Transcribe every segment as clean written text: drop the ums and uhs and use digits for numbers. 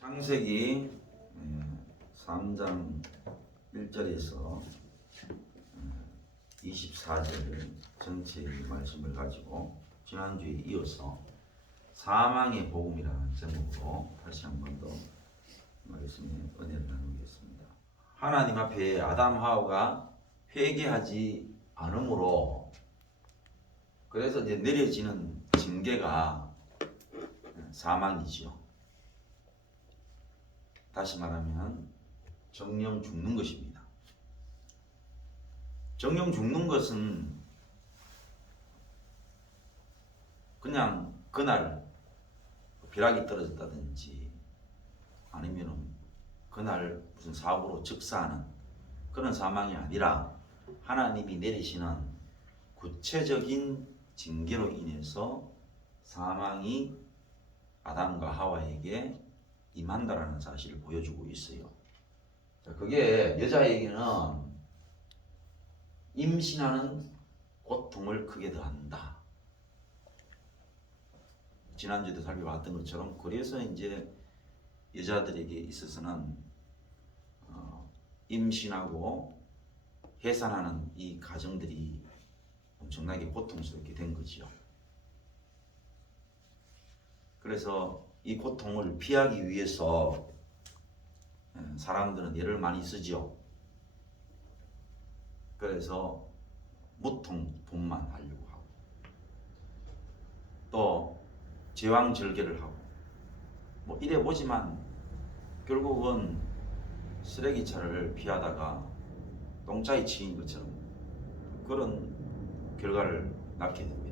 창세기 3장 1절에서 24절 전체의 말씀을 가지고 지난주에 이어서 사망의 복음이라는 제목으로 다시 한 번 더 말씀의 은혜를 나누겠습니다. 하나님 앞에 아담 하와가 회개하지 않으므로 그래서 이제 내려지는 징계가 사망이지요. 다시 말하면 정령 죽는 것입니다. 정령 죽는 것은 그냥 그날 벼락이 떨어졌다든지 아니면 그날 무슨 사고로 즉사하는 그런 사망이 아니라 하나님이 내리시는 구체적인 징계로 인해서 사망이 아담과 하와에게 임한다라는 사실을 보여주고 있어요. 그게 여자에게는 임신하는 고통을 크게 더한다. 지난주에도 살펴봤던 것처럼 그래서 이제 여자들에게 있어서는 임신하고 해산하는 이 가정들이 엄청나게 고통스럽게 된 거지요. 그래서 이 고통을 피하기 위해서 사람들은 애를 많이 쓰지요. 그래서 무통분만 하려고 하고 또 제왕절개를 하고 뭐 이래 보지만 결국은 쓰레기차를 피하다가 똥차에 치인 것처럼 그런 결과를 낳게 됩니다.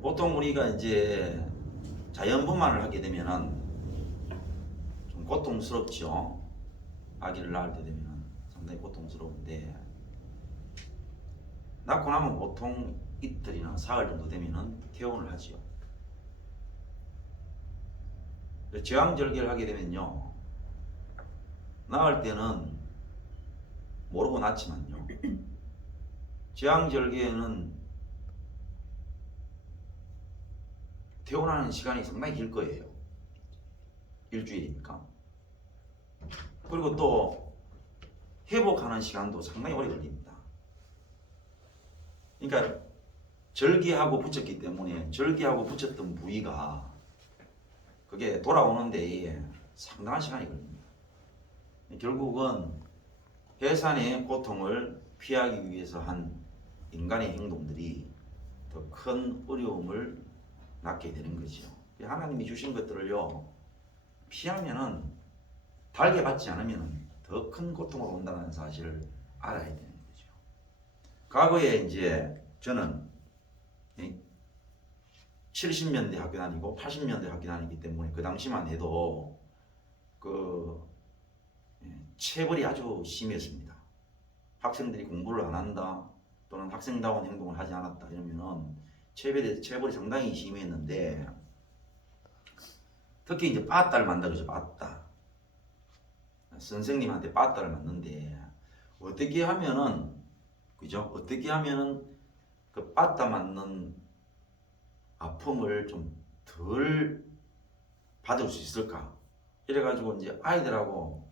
보통 우리가 이제 자연분만을 하게 되면은 좀 고통스럽죠. 아기를 낳을 때 되면은 상당히 고통스러운데 낳고 나면 보통 이틀이나 사흘 정도 되면은 퇴원을 하지요. 제왕절개를 하게 되면요, 낳을 때는 모르고 낳지만요, 제왕절개는 퇴원하는 시간이 상당히 길 거예요. 일주일이니까. 그리고 또 회복하는 시간도 상당히 오래 걸립니다. 그러니까 절개하고 붙였기 때문에 절개하고 붙였던 부위가 그게 돌아오는 데에 상당한 시간이 걸립니다. 결국은 해산의 고통을 피하기 위해서 한 인간의 행동들이 더 큰 어려움을 낳게 되는 거죠. 하나님이 주신 것들을요, 피하면은 달게 받지 않으면 더 큰 고통으로 온다는 사실을 알아야 되는 거죠. 과거에 이제 저는 70년대 학교 다니고 80년대 학교 다니기 때문에 그 당시만 해도 그 체벌이 아주 심했습니다. 학생들이 공부를 안 한다 또는 학생다운 행동을 하지 않았다 이러면은 체벌이 상당히 심했는데, 특히 이제 빠따를 만다 그러죠. 빠따. 선생님한테 빠따를 맞는데 어떻게 하면은, 그죠? 어떻게 하면은 그 빠따 맞는 아픔을 좀 덜 받을 수 있을까? 이래가지고 이제 아이들하고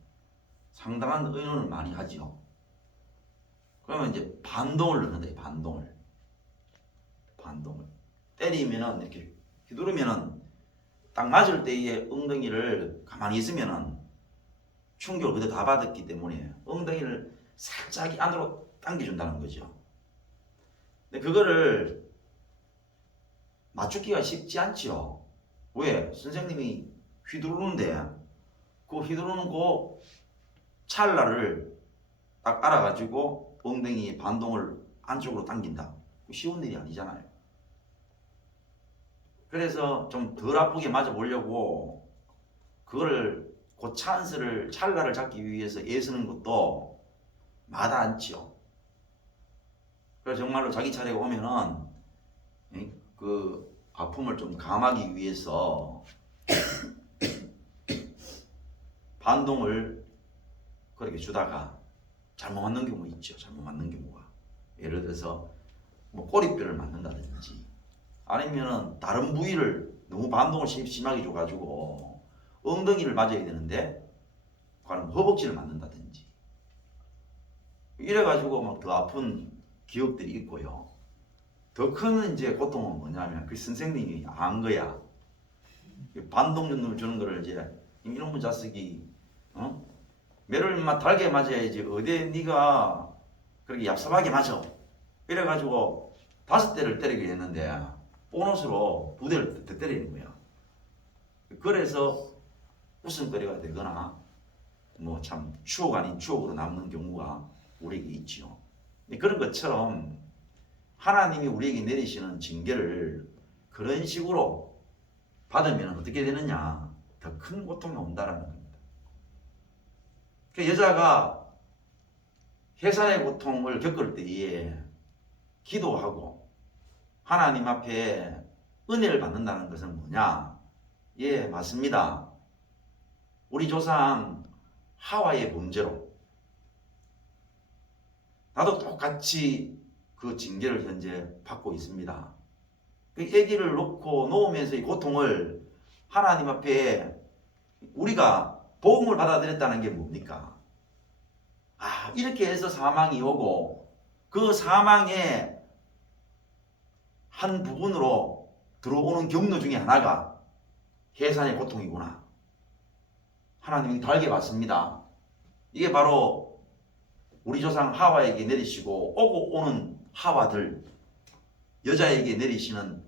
상당한 의논을 많이 하지요. 그러면 이제 반동을 넣는다. 반동을 때리면은 이렇게 휘두르면은 딱 맞을 때에 엉덩이를 가만히 있으면은 충격을 그대로 다 받았기 때문에 엉덩이를 살짝 안으로 당겨준다는 거죠. 근데 그거를 맞추기가 쉽지 않지요. 왜? 선생님이 휘두르는데 그 휘두르는 그 찰나를 딱 알아가지고 엉덩이 반동을 안쪽으로 당긴다. 쉬운 일이 아니잖아요. 그래서 좀 덜 아프게 맞아보려고 그거를 그 찬스를 찰나를 잡기 위해서 애쓰는 것도 마다않지요. 그래서 정말로 자기 차례가 오면은 그 아픔을 좀 감하기 위해서 반동을 그렇게 주다가 잘못 맞는 경우 있죠. 잘못 맞는 경우가. 예를 들어서 뭐 꼬리뼈를 맞는다든지 아니면은 다른 부위를 너무 반동을 심하게 줘가지고 엉덩이를 맞아야 되는데 그럼 허벅지를 맞는다든지 이래가지고 막 더 아픈 기억들이 있고요. 더 큰 이제 고통은 뭐냐면 그 선생님이 안 거야. 반동 주는 거를 이제 이놈의 자식이 매를 막 달게 맞아야지 어디 네가 그렇게 얍삽하게 맞아. 이래가지고 5대를 때리게 했는데 보너스로 2대를 더 때리는 거야. 그래서 웃음거리가 되거나 뭐 참 추억 아닌 추억으로 남는 경우가 우리에게 있지요. 그런 것처럼 하나님이 우리에게 내리시는 징계를 그런 식으로 받으면 어떻게 되느냐? 더 큰 고통이 온다라는 겁니다. 그 여자가 해산의 고통을 겪을 때에 기도하고 하나님 앞에 은혜를 받는다는 것은 뭐냐? 예, 맞습니다. 우리 조상 하와의 범죄로 나도 똑같이 그 징계를 현재 받고 있습니다. 그 아기를 놓으면서 이 고통을 하나님 앞에 우리가 복음을 받아들였다는 게 뭡니까? 이렇게 해서 사망이 오고 그 사망의 한 부분으로 들어오는 경로 중에 하나가 해산의 고통이구나. 하나님이 달게 받습니다. 이게 바로 우리 조상 하와에게 내리시고 오고 오는 하와들 여자에게 내리시는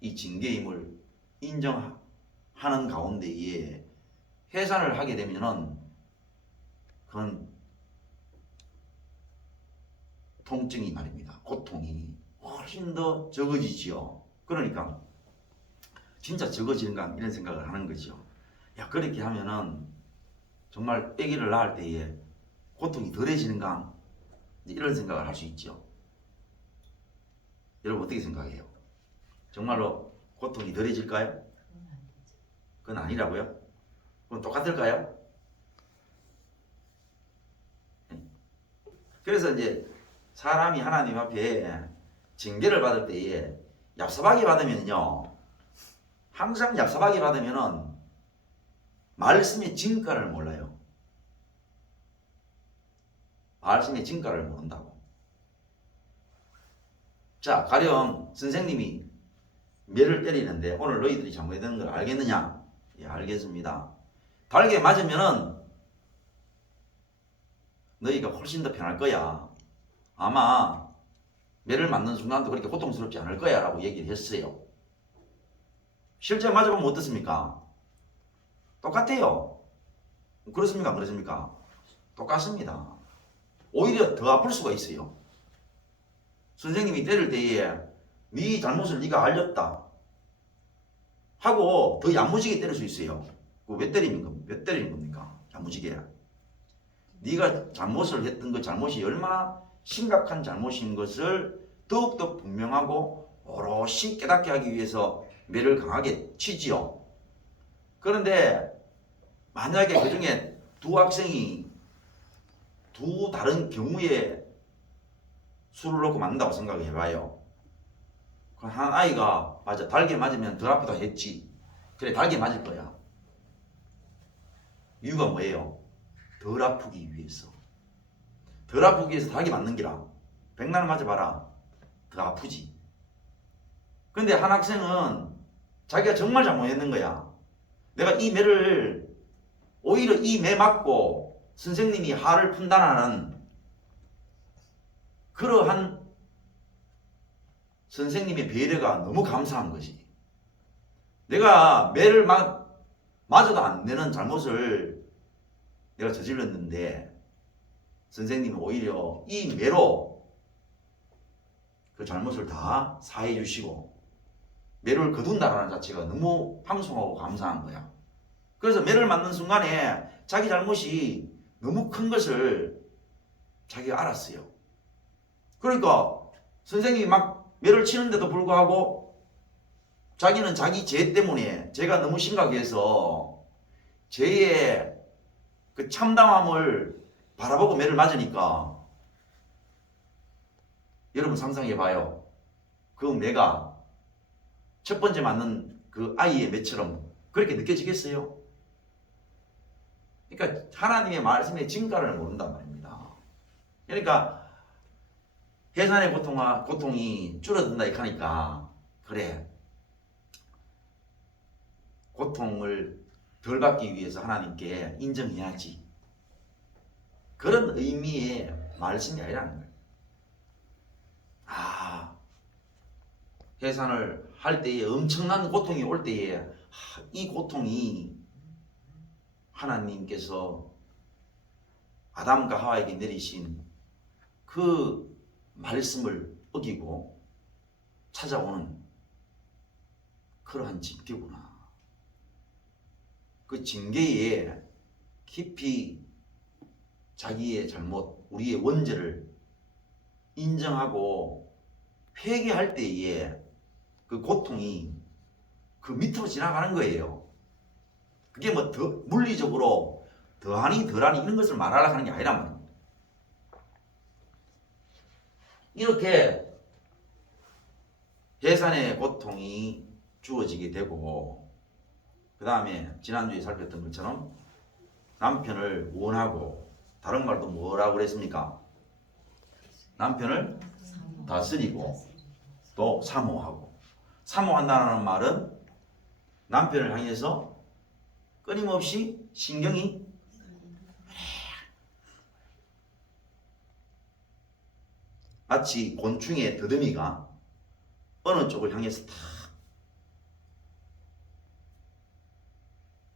이 징계임을 인정하는 가운데에 해산을 하게 되면은 그건 통증이 말입니다. 고통이 훨씬 더 적어지지요. 그러니까 진짜 적어지는가 이런 생각을 하는 거죠. 야, 그렇게 하면은 정말 아기를 낳을 때에 고통이 덜해지는가 이런 생각을 할 수 있죠. 여러분 어떻게 생각해요? 정말로 고통이 덜해질까요? 그건 아니라고요? 그건 똑같을까요? 그래서 이제 사람이 하나님 앞에 징계를 받을 때에 얍삽하게 받으면요, 항상 얍삽하게 받으면은 말씀의 진가를 몰라요. 말씀의 진가를 모른다고. 자, 가령 선생님이 매를 때리는데 오늘 너희들이 잘못된 걸 알겠느냐? 예, 알겠습니다. 달게 맞으면은 너희가 훨씬 더 편할 거야. 아마 매를 맞는 순간도 그렇게 고통스럽지 않을 거야 라고 얘기를 했어요. 실제 맞아보면 어떻습니까? 똑같아요. 그렇습니까? 안 그렇습니까? 똑같습니다. 오히려 더 아플 수가 있어요. 선생님이 때릴 때에 네 잘못을 네가 알렸다 하고 더 야무지게 때릴 수 있어요. 왜 때리는 겁니까? 야무지게. 네가 잘못을 했던 그 잘못이 얼마나 심각한 잘못인 것을 더욱더 분명하고 오롯이 깨닫게 하기 위해서 매를 강하게 치지요. 그런데 만약에 그 중에 두 학생이 두 다른 경우에 술을 놓고 맞는다고 생각해봐요. 한 아이가 맞아 달게 맞으면 더 아프다 했지. 그래 달게 맞을 거야. 이유가 뭐예요? 덜 아프기 위해서. 덜 아프기 위해서 달게 맞는 기라. 백날 맞아봐라. 더 아프지. 근데 한 학생은 자기가 정말 잘못했는 거야. 내가 이 매를 오히려 이 매 맞고 선생님이 화를 푼다는 그러한 선생님의 배려가 너무 감사한 것이. 내가 매를 맞아도 안 되는 잘못을 내가 저질렀는데 선생님은 오히려 이 매로 그 잘못을 다 사해 주시고 매를 거둔다라는 자체가 너무 황송하고 감사한 거야. 그래서 매를 맞는 순간에 자기 잘못이 너무 큰 것을 자기가 알았어요. 그러니까 선생님이 막 매를 치는데도 불구하고 자기는 자기 죄 때문에 죄가 너무 심각해서 죄의 그 참담함을 바라보고 매를 맞으니까 여러분 상상해봐요. 그 매가 첫 번째 맞는 그 아이의 매처럼 그렇게 느껴지겠어요? 그러니까 하나님의 말씀의 진가를 모른단 말입니다. 그러니까 해산의 고통이 줄어든다 이렇게 하니까 그래, 고통을 덜 받기 위해서 하나님께 인정해야지, 그런 의미의 말씀이 아니라는 거예요. 해산을 할 때에 엄청난 고통이 올 때에 이 고통이 하나님께서 아담과 하와에게 내리신 그 말씀을 어기고 찾아오는 그러한 징계구나. 그 징계에 깊이 자기의 잘못, 우리의 원죄를 인정하고 회개할 때에 그 고통이 그 밑으로 지나가는 거예요. 그게 뭐 더 물리적으로 더하니 덜하니 이런 것을 말하려고 하는 게 아니란 말입니다. 이렇게 해산의 고통이 주어지게 되고, 그 다음에 지난주에 살폈던 것처럼 남편을 원하고, 다른 말도 뭐라고 그랬습니까? 남편을 다스리고 또 사모하고. 사모한다는 말은 남편을 향해서 끊임없이 신경이 마치 곤충의 더듬이가 어느 쪽을 향해서 탁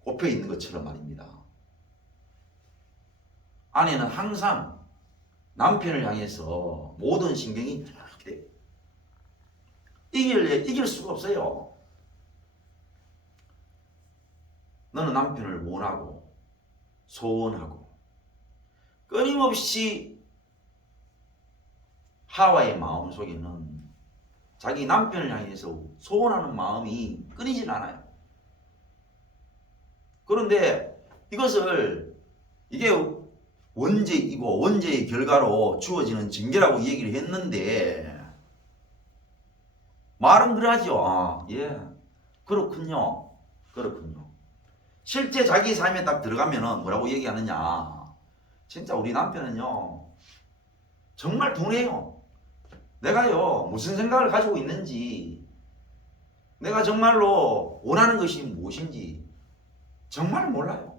꼽혀 있는 것처럼 말입니다. 아내는 항상 남편을 향해서 모든 신경이 이렇게 이길 수가 없어요. 너는 남편을 원하고 소원하고, 끊임없이 하와의 마음 속에는 자기 남편을 향해서 소원하는 마음이 끊이질 않아요. 그런데 이게 원죄이고 원죄의 결과로 주어지는 징계라고 얘기를 했는데, 말은 그러하죠. 예, 그렇군요. 실제 자기 삶에 딱 들어가면은 뭐라고 얘기하느냐, 진짜 우리 남편은요 정말 둔해요. 내가요 무슨 생각을 가지고 있는지, 내가 정말로 원하는 것이 무엇인지 정말 몰라요.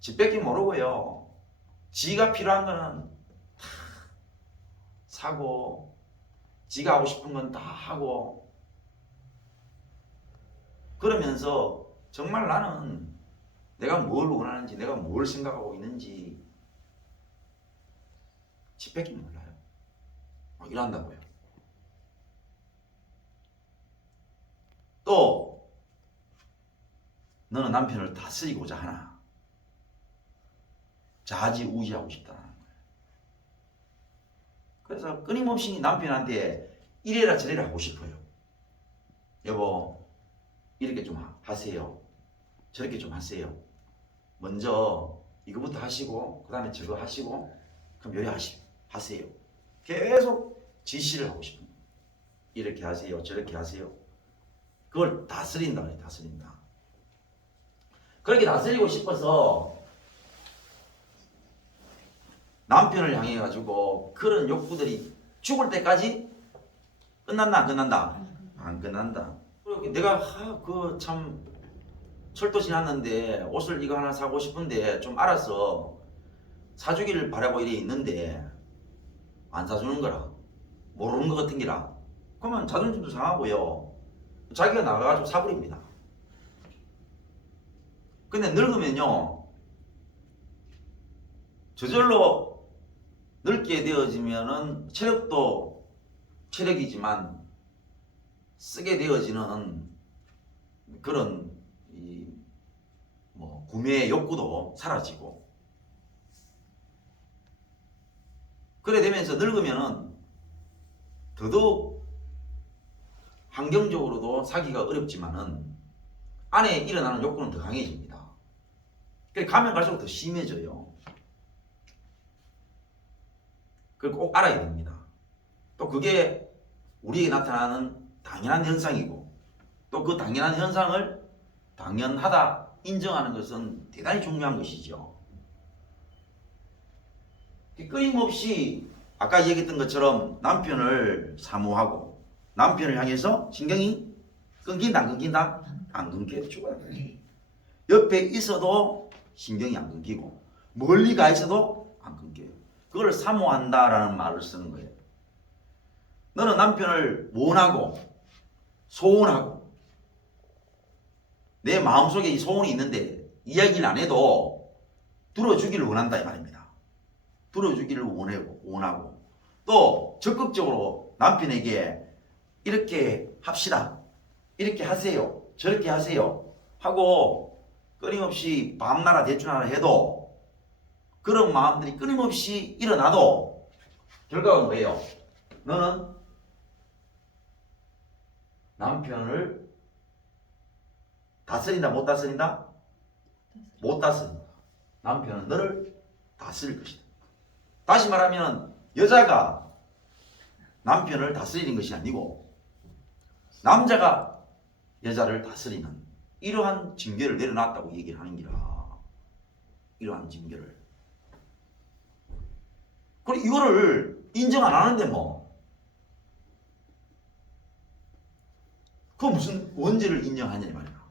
지밖에 모르고요, 지가 필요한 거는 다 사고, 지가 하고 싶은 건 다 하고, 그러면서 정말 나는 내가 뭘 원하는지, 내가 뭘 생각하고 있는지 지밖에 몰라요. 이런다고요. 또 너는 남편을 다스리고자 하나, 좌지우지하고 싶다는 거예요. 그래서 끊임없이 남편한테 이래라 저래라 하고 싶어요. 여보, 이렇게 좀 하세요. 저렇게 좀 하세요. 먼저 이거부터 하시고, 그 다음에 저거 하시고, 그럼 요리 하세요. 계속 지시를 하고 싶은 거예요. 이렇게 하세요. 저렇게 하세요. 그걸 다스린다. 그렇게 다스리고 싶어서 남편을 향해 가지고 그런 욕구들이 죽을 때까지 끝난다. 안 끝난다. 내가 그 참 철도 지났는데 옷을 이거 하나 사고 싶은데 좀 알아서 사주기를 바라고 이래 있는데 안 사주는 거라, 모르는 것 같은 기라, 그러면 자존심도 상하고요, 자기가 나가가지고 사버립니다. 근데 늙으면요, 저절로 늙게 되어지면은 체력도 체력이지만 쓰게 되어지는 그런 구매 욕구도 사라지고, 그래 되면서 늙으면은 더더욱 환경적으로도 사기가 어렵지만은 안에 일어나는 욕구는 더 강해집니다. 그래 가면 갈수록 더 심해져요. 그걸 꼭 알아야 됩니다. 또 그게 우리에게 나타나는 당연한 현상이고 또 그 당연한 현상을 당연하다 인정하는 것은 대단히 중요한 것이죠. 끊임없이 아까 얘기했던 것처럼 남편을 사모하고 남편을 향해서 신경이 끊긴다 안 끊긴다? 안 끊겨. 죽어야 돼. 옆에 있어도 신경이 안 끊기고 멀리 가 있어도 안 끊겨요. 그걸 사모한다라는 말을 쓰는 거예요. 너는 남편을 원하고 소원하고 내 마음속에 이 소원이 있는데 이야기를 안 해도 들어주기를 원한다 이 말입니다. 들어주기를 원하고 또 적극적으로 남편에게 이렇게 합시다. 이렇게 하세요. 저렇게 하세요. 하고 끊임없이 밤나라 대추나라 해도 그런 마음들이 끊임없이 일어나도 결과가 뭐예요? 너는 남편을 다스린다 못 다스린다? 못 다스린다. 남편은 너를 다스릴 것이다. 다시 말하면 여자가 남편을 다스리는 것이 아니고 남자가 여자를 다스리는 이러한 징계를 내려놨다고 얘기를 하는 기라. 이러한 징계를. 그리고 이거를 인정 안 하는데 뭐. 그 무슨 원죄를 인정하냐 이 말이야.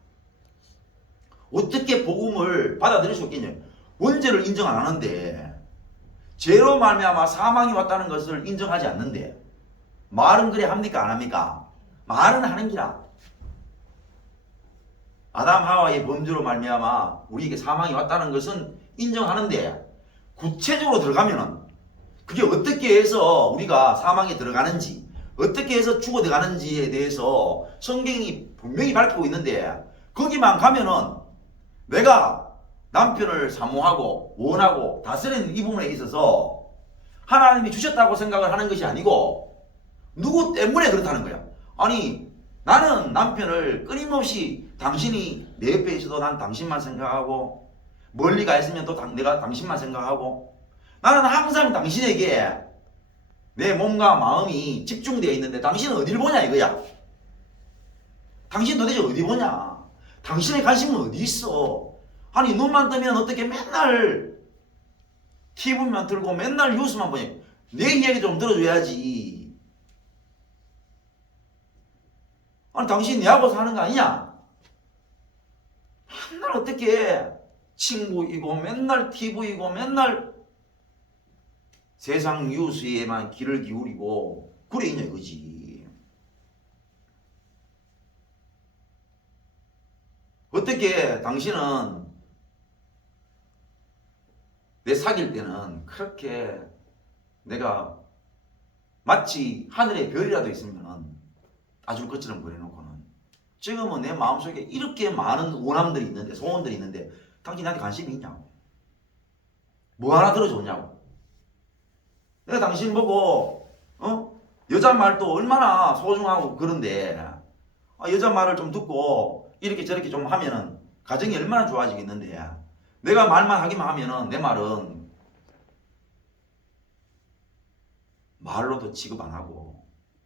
어떻게 복음을 받아들일 수 있겠냐. 원죄를 인정 안 하는데 죄로 말미암아 사망이 왔다는 것을 인정하지 않는데 말은 그래 합니까 안 합니까? 말은 하는 기라. 아담 하와의 범죄로 말미암아 우리에게 사망이 왔다는 것은 인정하는데 구체적으로 들어가면은 그게 어떻게 해서 우리가 사망에 들어가는지 어떻게 해서 죽어 들어가는지에 대해서 성경이 분명히 밝히고 있는데 거기만 가면은 내가 남편을 사모하고 원하고 다스리는 이 부분에 있어서 하나님이 주셨다고 생각을 하는 것이 아니고 누구 때문에 그렇다는 거야. 아니 나는 남편을 끊임없이 당신이 내 옆에 있어도 난 당신만 생각하고 멀리 가 있으면 또 내가 당신만 생각하고 나는 항상 당신에게 내 몸과 마음이 집중되어 있는데 당신은 어디를 보냐 이거야. 당신 도대체 어디 보냐. 당신의 관심은 어디 있어. 아니 눈만 뜨면 어떻게 맨날 TV만 틀고 맨날 뉴스만 보니 내 이야기 좀 들어줘야지. 아니 당신 내하고 사는 거 아니냐? 맨날 어떻게 친구이고 맨날 TV이고 맨날 세상 뉴스에만 귀를 기울이고 그래 있냐 이거지. 어떻게 당신은 내 사귈 때는 그렇게 내가 마치 하늘에 별이라도 있으면 따줄 것처럼 보내놓고는 지금은 내 마음속에 이렇게 많은 원함들이 있는데 소원들이 있는데 당신 나한테 관심이 있냐고. 뭐 하나 들어줬냐고. 내가 당신 보고 여자 말도 얼마나 소중하고 그런데 여자 말을 좀 듣고 이렇게 저렇게 좀 하면은 가정이 얼마나 좋아지겠는데 내가 말만 하기만 하면은 내 말은 말로도 취급 안 하고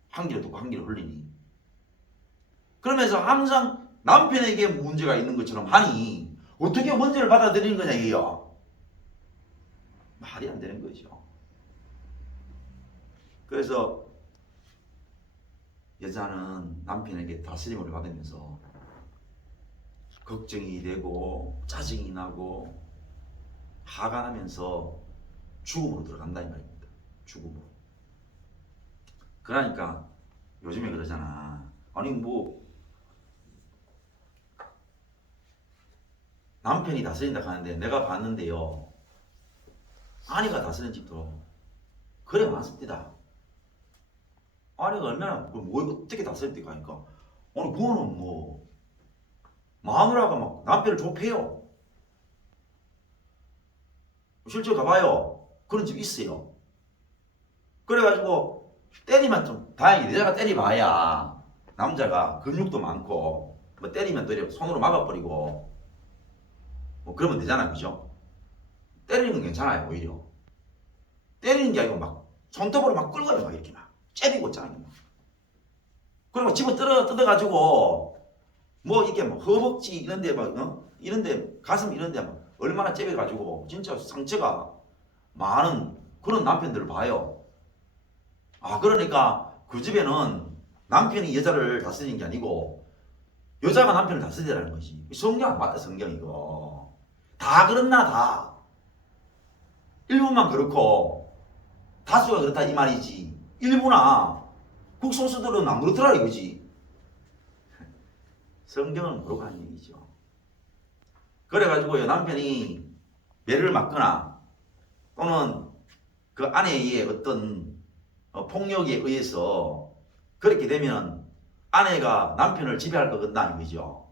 한 귀로 듣고 한 귀로 흘리니 그러면서 항상 남편에게 문제가 있는 것처럼 하니 어떻게 문제를 받아들이는 거냐 이게요. 말이 안 되는 거죠. 그래서 여자는 남편에게 다스림을 받으면서 걱정이 되고 짜증이 나고 화가 나면서 죽음으로 들어간다 이 말입니다. 죽음으로. 그러니까 요즘에 그러잖아. 아니 뭐 남편이 다스린다 하는데 내가 봤는데요. 아내가 다스리는 집도 그래 많습니다. 아내가 얼마나 뭐 어떻게 다스릴까 하니까 아니 그거는 뭐 마누라가 막 남편을 좁혀요. 실제 가봐요. 그런 집 있어요. 그래가지고 때리면 좀 다행히 여자가 때리봐야 남자가 근육도 많고 뭐 때리면 또 이렇게 손으로 막아버리고 뭐 그러면 되잖아요. 그죠? 때리는 건 괜찮아요. 오히려 때리는 게 아니고 막 손톱으로 막 끌어요. 막 이렇게 막 째리고 있잖아요. 그리고 집어 뜯어가지고 뭐 이렇게 뭐 허벅지 이런데 막 이런데 가슴 이런데 막 얼마나 째려가지고 진짜 상처가 많은 그런 남편들을 봐요. 아 그러니까 그 집에는 남편이 여자를 다스리는 게 아니고 여자가 남편을 다스리라는 거지. 성경 안 맞다 성경 이거. 다 그렇나 다. 일부만 그렇고 다수가 그렇다 이 말이지. 일부나 국소수들은 안 그렇더라 이거지. 성경은 모르고 하는 얘기죠. 그래가지고 남편이 매를 맞거나 또는 그 아내의 어떤 폭력에 의해서 그렇게 되면 아내가 남편을 지배할 것 같다는 거죠.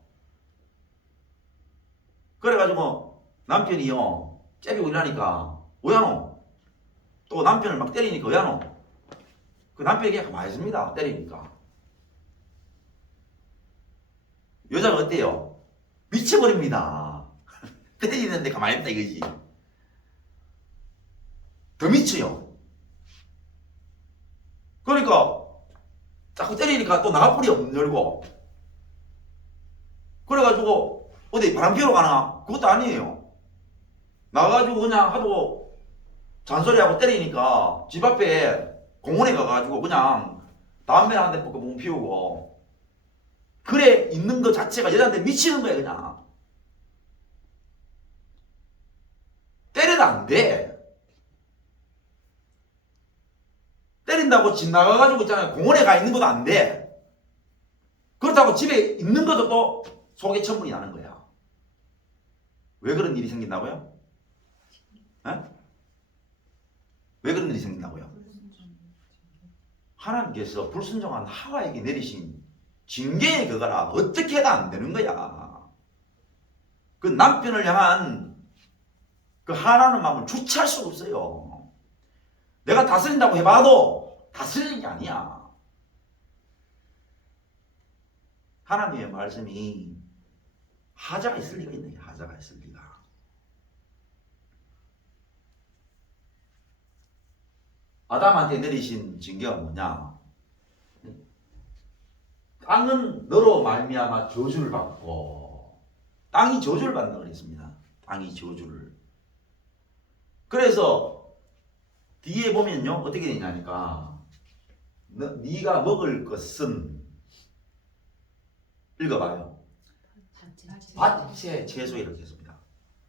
그래가지고 남편이요 째비고 이러니까 왜노? 또 남편을 막 때리니까 왜노? 그 남편에게 가만히 있습니다. 때리니까. 여자가 어때요? 미쳐버립니다. 때리는데 가만히 있다 이거지. 더 미쳐요. 그러니까 자꾸 때리니까 또 나가버리 안 열고. 그래가지고 어디 바람 피우러 가나? 그것도 아니에요. 나가가지고 그냥 하도 잔소리하고 때리니까 집 앞에 공원에 가가지고 그냥 담배 한 대 뿜 피우고 그래 있는 것 자체가 여자한테 미치는 거야 그냥. 때려도 안 돼. 때린다고 집 나가가지고 있잖아요. 공원에 가 있는 것도 안 돼. 그렇다고 집에 있는 것도 또 속에 천분이 나는 거야. 왜 그런 일이 생긴다고요? 에? 왜 그런 일이 생긴다고요? 하나님께서 불순종한 하와에게 내리신 징계의 그거라 어떻게 해도 안 되는 거야. 그 남편을 향한 그 하나는 마음을 주체할 수가 없어요. 내가 다스린다고 해봐도 다스리는 게 아니야. 하나님의 말씀이 하자가 있을 리가 있네. 하자가 있을 리가. 아담한테 내리신 징계가 뭐냐? 땅은 너로 말미암아 저주를 받고 땅이 저주를 받는다 그랬습니다. 땅이 저주를. 그래서 뒤에 보면요 어떻게 되냐니까 네가 먹을 것은 읽어봐요. 밭의 채소 이렇게 했습니다.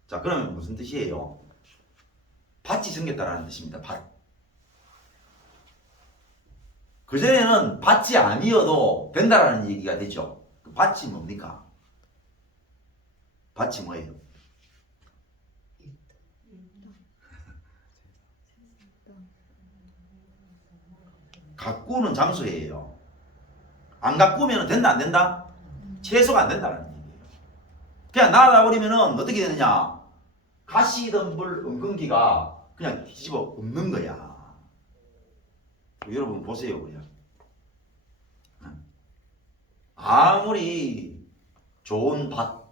자 그러면 무슨 뜻이에요? 밭이 생겼다는 뜻입니다. 밭. 그전에는 밭이 아니어도 된다라는 얘기가 되죠. 그 밭이 뭡니까? 밭이 뭐예요? 가꾸는 장소예요. 안 가꾸면 된다 안 된다? 채소가 안 된다는 얘기예요. 그냥 놔둬버리면 어떻게 되느냐? 가시덤불 은근기가 그냥 뒤집어 엎는 거야. 여러분 보세요 그냥. 아무리 좋은 밭,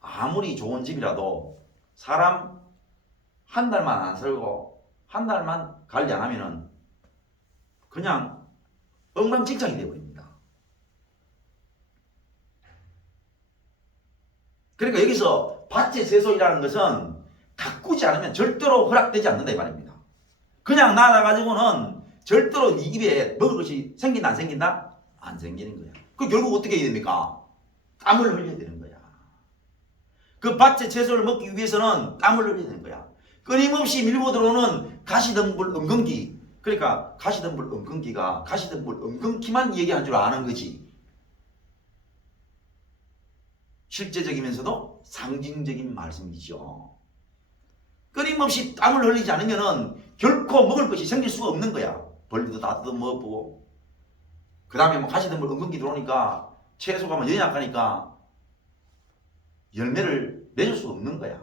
아무리 좋은 집이라도 사람 한 달만 안 살고 한 달만 관리 안 하면은 그냥 엉망진창이 되어버립니다. 그러니까 여기서 밭의 채소이라는 것은 가꾸지 않으면 절대로 허락되지 않는다 이 말입니다. 그냥 놔놔가지고는 절대로 네 입에 먹을 것이 생긴다 안 생긴다? 안 생기는 거야. 그 결국 어떻게 해야 됩니까? 땀을 흘려야 되는 거야. 그 밭의 채소를 먹기 위해서는 땀을 흘려야 되는 거야. 끊임없이 밀고 들어오는 가시덤불 엉겅기. 그러니까 가시덤불 엉겅기가 가시덤불 엉겅기만 얘기하는 줄 아는 거지. 실제적이면서도 상징적인 말씀이죠. 끊임없이 땀을 흘리지 않으면 결코 먹을 것이 생길 수가 없는 거야. 벌레도 다 뜯어 먹어보고. 그 다음에 뭐 가시덤불 엉겅기 들어오니까 채소가 뭐 연약하니까 열매를 맺을 수 없는 거야.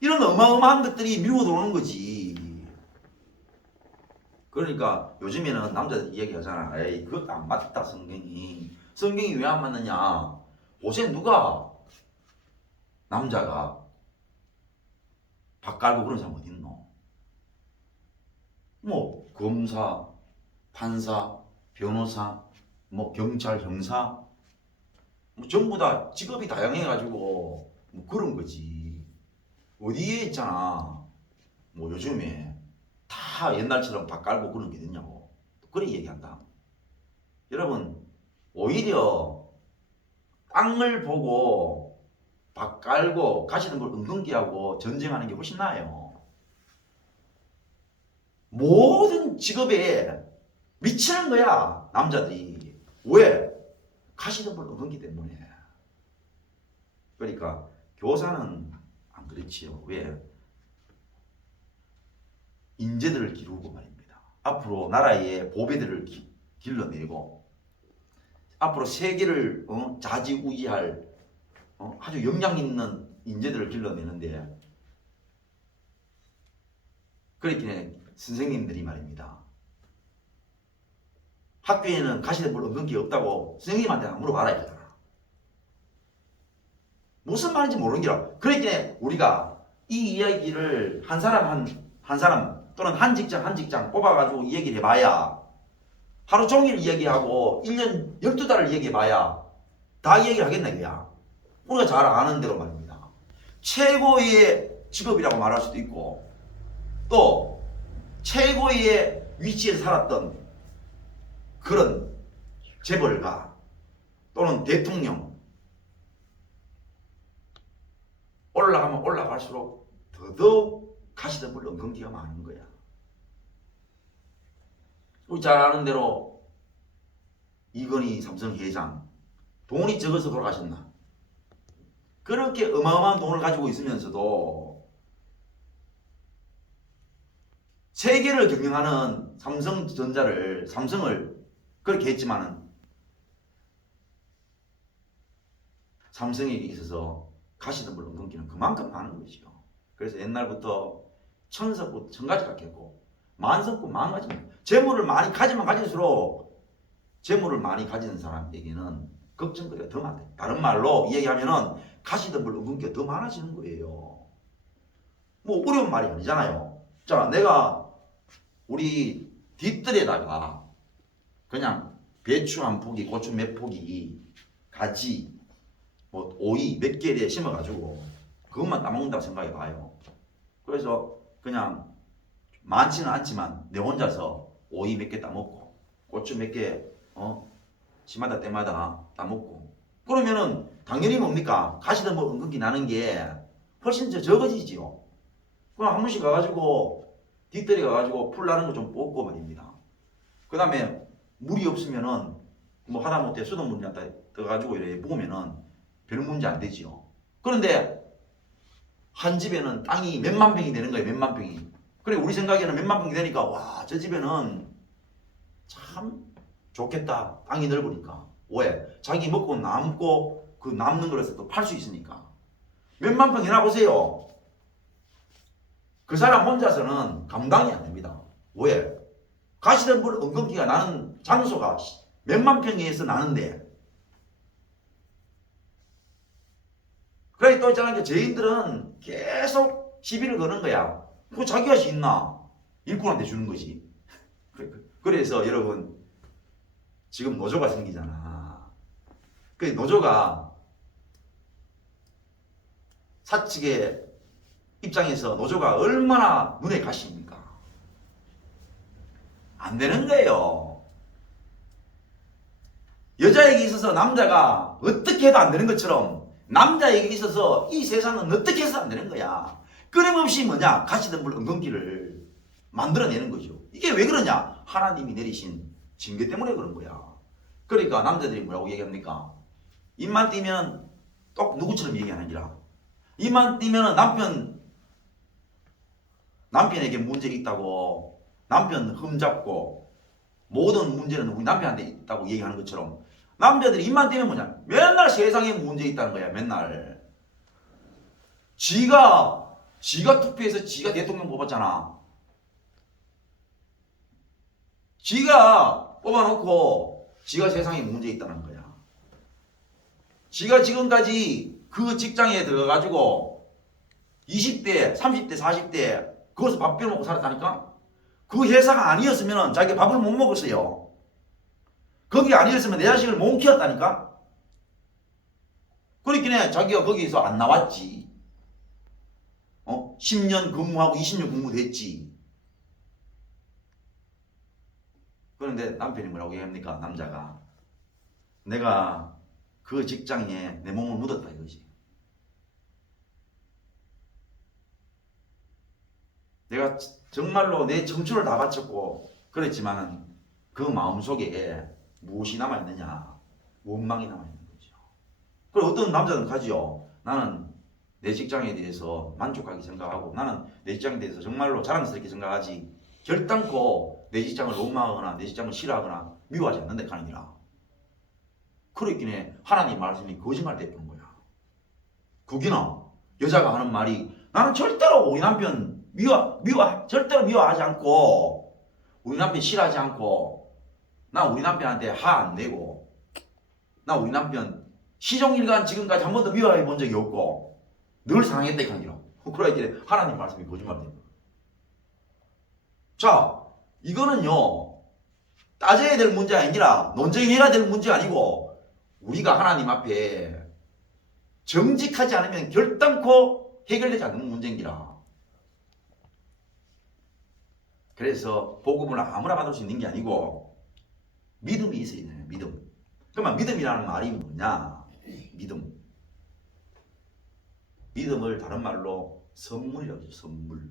이런 어마어마한 것들이 밀고 들어오는 거지. 그러니까 요즘에는 남자들 이야기하잖아. 에이 그것도 안 맞다 성경이. 성경이 왜 안 맞느냐. 요새 누가 남자가 밥 깔고 그런 사람 어디 있노? 뭐 검사, 판사, 변호사, 뭐 경찰, 형사, 뭐 전부 다 직업이 다양해가지고 뭐 그런 거지. 어디에 있잖아. 뭐 요즘에 다 옛날처럼 다 깔고 그런 게 됐냐고. 그래 얘기한다. 여러분 오히려 땅을 보고 밥 깔고 가시는 걸 은근기하고 전쟁하는 게 훨씬 나아요. 모든 직업에 미치는 거야 남자들이. 왜? 가시는 걸 은근기 때문에. 그러니까 교사는 안 그렇지요. 왜? 인재들을 기르고 말입니다. 앞으로 나라의 보배들을 길러내고 앞으로 세계를 좌지우지할 아주 영향 있는 인재들을 길러내는데 그렇게 선생님들이 말입니다. 학교에는 가시는 분 은근히 없다고 선생님한테 물어봐라 했잖아. 무슨 말인지 모르는 게라. 그렇게 우리가 이 이야기를 한 사람 또는 한 직장 뽑아가지고 이 얘기를 해봐야 하루 종일 이야기하고 1년 12달을 얘기해봐야 다 이야기를 하겠나 이거야. 우리가 잘 아는 대로 말입니다. 최고의 직업이라고 말할 수도 있고 또 최고의 위치에 살았던 그런 재벌가 또는 대통령 올라가면 올라갈수록 더더욱 가시덤불 은근기가 많은 거야. 우리 잘 아는 대로 이건희 삼성 회장 돈이 적어서 돌아가셨나? 그렇게 어마어마한 돈을 가지고 있으면서도 세계를 경영하는 삼성을 그렇게 했지만은 삼성에게 있어서 가시덤불 은근기는 그만큼 많은 것이죠. 그래서 옛날부터 천석구 천가지 같겠고 만석구 만가지입니다. 재물을 많이 가지면 가질수록 재물을 많이 가지는 사람에게는 걱정거리가 더 많아요. 다른 말로 이야기하면은 가시덤불 은근기가 더 많아지는 거예요. 뭐 어려운 말이 아니잖아요. 자, 내가 우리 뒷뜰에다가 그냥 배추 한 포기, 고추 몇 포기, 가지, 뭐 오이 몇 개에 심어가지고 그것만 따먹는다고 생각해봐요. 그래서 그냥 많지는 않지만 내 혼자서 오이 몇 개 따먹고 고추 몇 개 시마다 때마다 따먹고 그러면은 당연히 뭡니까? 가시덤불 은근히 나는 게 훨씬 적어지지요. 그럼 한 번씩 가가지고 뒷뜰에 가가지고 풀 나는 거 좀 뽑고 말입니다. 그 다음에 물이 없으면은 뭐 하다못해 수돗물 갖다 떠가지고 이렇게 부으면은 별 문제 안 되지요. 그런데 한 집에는 땅이 몇만 평이 되는 거예요. 몇만 평이. 그래 우리 생각에는 몇만 평이 되니까 와 저 집에는 참 좋겠다. 땅이 넓으니까. 왜? 자기 먹고 남고 그 남는 거에서 또 팔 수 있으니까. 몇만 평 해놔보세요. 그 사람 혼자서는 감당이 안 됩니다. 왜? 가시덤불 은근기가 나는 장소가 몇만 평에서 나는데 그래 또 있잖아. 죄인들은 계속 시비를 거는 거야. 그거 자기가 할 수 있나? 일꾼한테 주는 거지. 그래서 여러분 지금 노조가 생기잖아. 그 노조가 사측의 입장에서 노조가 얼마나 눈에 가십니까? 안 되는 거예요. 여자에게 있어서 남자가 어떻게 해도 안 되는 것처럼 남자에게 있어서 이 세상은 어떻게 해서 안 되는 거야. 끊임없이 뭐냐? 가시덤불 은근기를 만들어내는 거죠. 이게 왜 그러냐? 하나님이 내리신 징계 때문에 그런 거야. 그러니까 남자들이 뭐라고 얘기합니까? 입만 띄면 똑 누구처럼 얘기하는 기라. 입만 띄면 남편에게 문제가 있다고 남편 흠잡고 모든 문제는 우리 남편한테 있다고 얘기하는 것처럼 남자들이 입만 띄면 뭐냐? 맨날 세상에 문제 있다는 거야. 맨날. 지가 투표해서 지가 대통령 뽑았잖아. 지가 뽑아놓고 지가 세상에 문제 있다는 거야. 지가 지금까지 그 직장에 들어가가지고 20대, 30대, 40대 거기서 밥 빼먹고 살았다니까? 그 회사가 아니었으면 자기가 밥을 못 먹었어요. 거기 아니었으면 내 자식을 못 키웠다니까. 그렇긴 해. 자기가 거기서 안 나왔지. 10년 근무하고 20년 근무됐지. 그런데 남편이 뭐라고 얘기합니까? 남자가. 내가 그 직장에 내 몸을 묻었다 이거지. 내가 정말로 내 청춘을 다 바쳤고 그랬지만 그 마음속에 무엇이 남아있느냐? 원망이 남아있는 거죠. 그리고 어떤 남자는 가지요. 나는 내 직장에 대해서 만족하게 생각하고 나는 내 직장에 대해서 정말로 자랑스럽게 생각하지 결단코 내 직장을 원망하거나 내 직장을 싫어하거나 미워하지 않는데 가는이라. 그렇긴 해. 하나님 말씀이 거짓말 대표는 거야. 그기나 여자가 하는 말이 나는 절대로 우리 남편 절대로 미워하지 않고 우리 남편 싫어하지 않고 나 우리 남편한테 화 안 내고 나 우리 남편 시종일관 지금까지 한 번도 미워해 본 적이 없고 늘 사랑했다 이 관계로. 그러니까 하나님 말씀이 거짓말입니다. 자, 이거는요 따져야 될 문제가 아니라 논쟁해야 될 문제가 아니고 우리가 하나님 앞에 정직하지 않으면 결단코 해결되지 않는 문제인기라. 그래서 복음을 아무나 받을 수 있는 게 아니고 믿음이 있어야 되는 믿음. 그러면 믿음이라는 말이 뭐냐? 믿음. 믿음을 다른 말로 선물이라고 해요. 선물.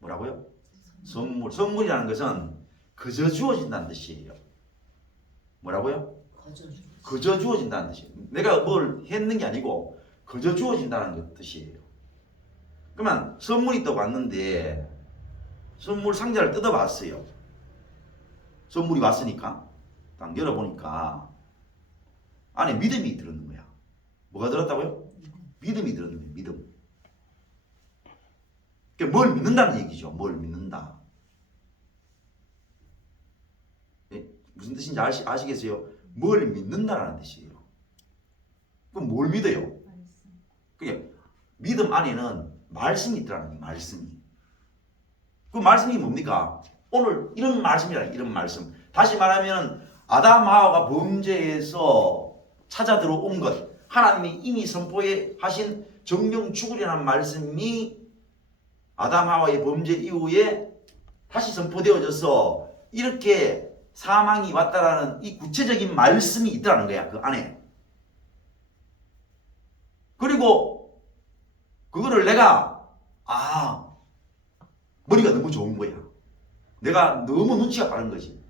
뭐라고요? 선물. 선물이라는 것은 그저 주어진다는 뜻이에요. 뭐라고요? 그저 주어진다는 뜻이에요. 내가 뭘 했는 게 아니고 그저 주어진다는 뜻이에요. 그러면 선물이 또 왔는데 선물 상자를 뜯어봤어요. 선물이 왔으니까 딱 열어보니까 안에 믿음이 들었는 거야. 뭐가 들었다고요? 믿음이 들었는 거예요. 믿음. 그러니까 뭘 믿는다는 얘기죠. 뭘 믿는다. 네? 무슨 뜻인지 아시겠어요? 뭘 믿는다라는 뜻이에요. 그럼 뭘 믿어요? 그게 믿음 안에는 말씀이 있더라는 거예요. 말씀이. 그 말씀이 뭡니까? 오늘 이런 말씀이라 이런 말씀. 다시 말하면 아담 하와가 범죄에서 찾아 들어온 것, 하나님이 이미 선포해 하신 정령 죽으리라는 말씀이 아담 하와의 범죄 이후에 다시 선포되어져서 이렇게 사망이 왔다라는 이 구체적인 말씀이 있더라는 거야. 그 안에. 그리고 그거를 내가 머리가 너무 좋은 거야. 내가 너무 눈치가 빠른 거지.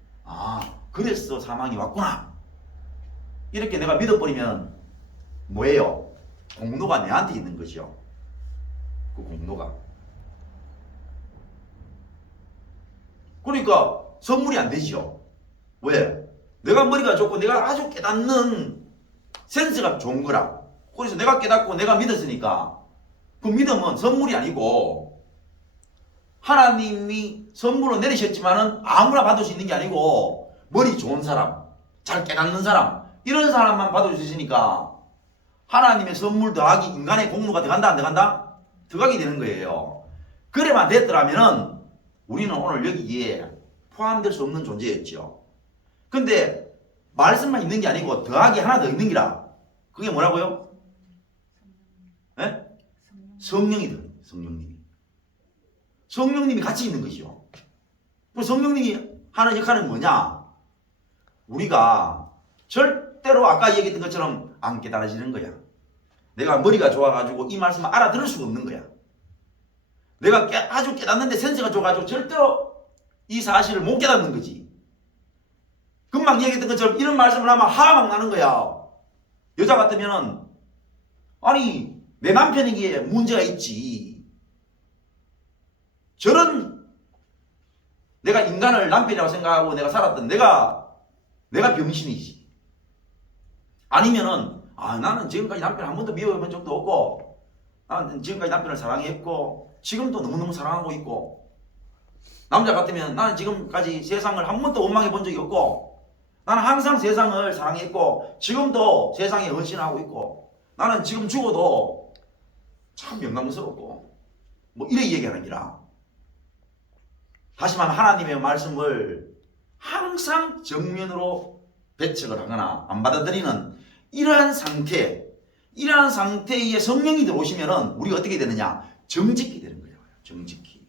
그래서 사망이 왔구나. 이렇게 내가 믿어버리면 뭐예요? 공로가 내한테 있는 거죠. 그 공로가. 그러니까 선물이 안 되죠. 왜? 내가 머리가 좋고 내가 아주 깨닫는 센스가 좋은 거라. 그래서 내가 깨닫고 내가 믿었으니까 그 믿음은 선물이 아니고 하나님이 선물로 내리셨지만은 아무나 받을 수 있는 게 아니고 머리 좋은 사람, 잘 깨닫는 사람 이런 사람만 받을 수 있으니까 하나님의 선물 더하기 인간의 공로가 들어간다 안 들어간다? 들어가게 되는 거예요. 그래만 됐더라면은 우리는 오늘 여기에 포함될 수 없는 존재였죠. 근데 말씀만 있는 게 아니고 더하기 하나 더 있는 기라. 그게 뭐라고요? 네? 성령이 들어요. 성령님이 같이 있는 것이죠. 성령님이 하는 역할은 뭐냐? 우리가 절대로 아까 얘기했던 것처럼 안 깨달아지는 거야. 내가 머리가 좋아가지고 이 말씀을 알아들을 수가 없는 거야. 내가 아주 깨닫는데 센스가 좋아가지고 절대로 이 사실을 못 깨닫는 거지. 금방 얘기했던 것처럼 이런 말씀을 하면 화가 막 나는 거야. 여자 같으면은 아니 내 남편에게 문제가 있지. 저런 내가 인간을 남편이라고 생각하고 내가 살았던 내가 병신이지. 아니면은 나는 지금까지 남편 한 번도 미워해본 적도 없고 나는 지금까지 남편을 사랑했고 지금도 너무너무 사랑하고 있고 남자 같으면 나는 지금까지 세상을 한 번도 원망해 본 적이 없고 나는 항상 세상을 사랑했고 지금도 세상에 헌신하고 있고 나는 지금 죽어도 참 영광스럽고 뭐 이래 얘기하는 기라. 다시 말하면 하나님의 말씀을 항상 정면으로 배척을 하거나 안 받아들이는 이러한 상태에 성령이 들어오시면은 우리가 어떻게 되느냐? 정직히 되는 거예요. 정직히.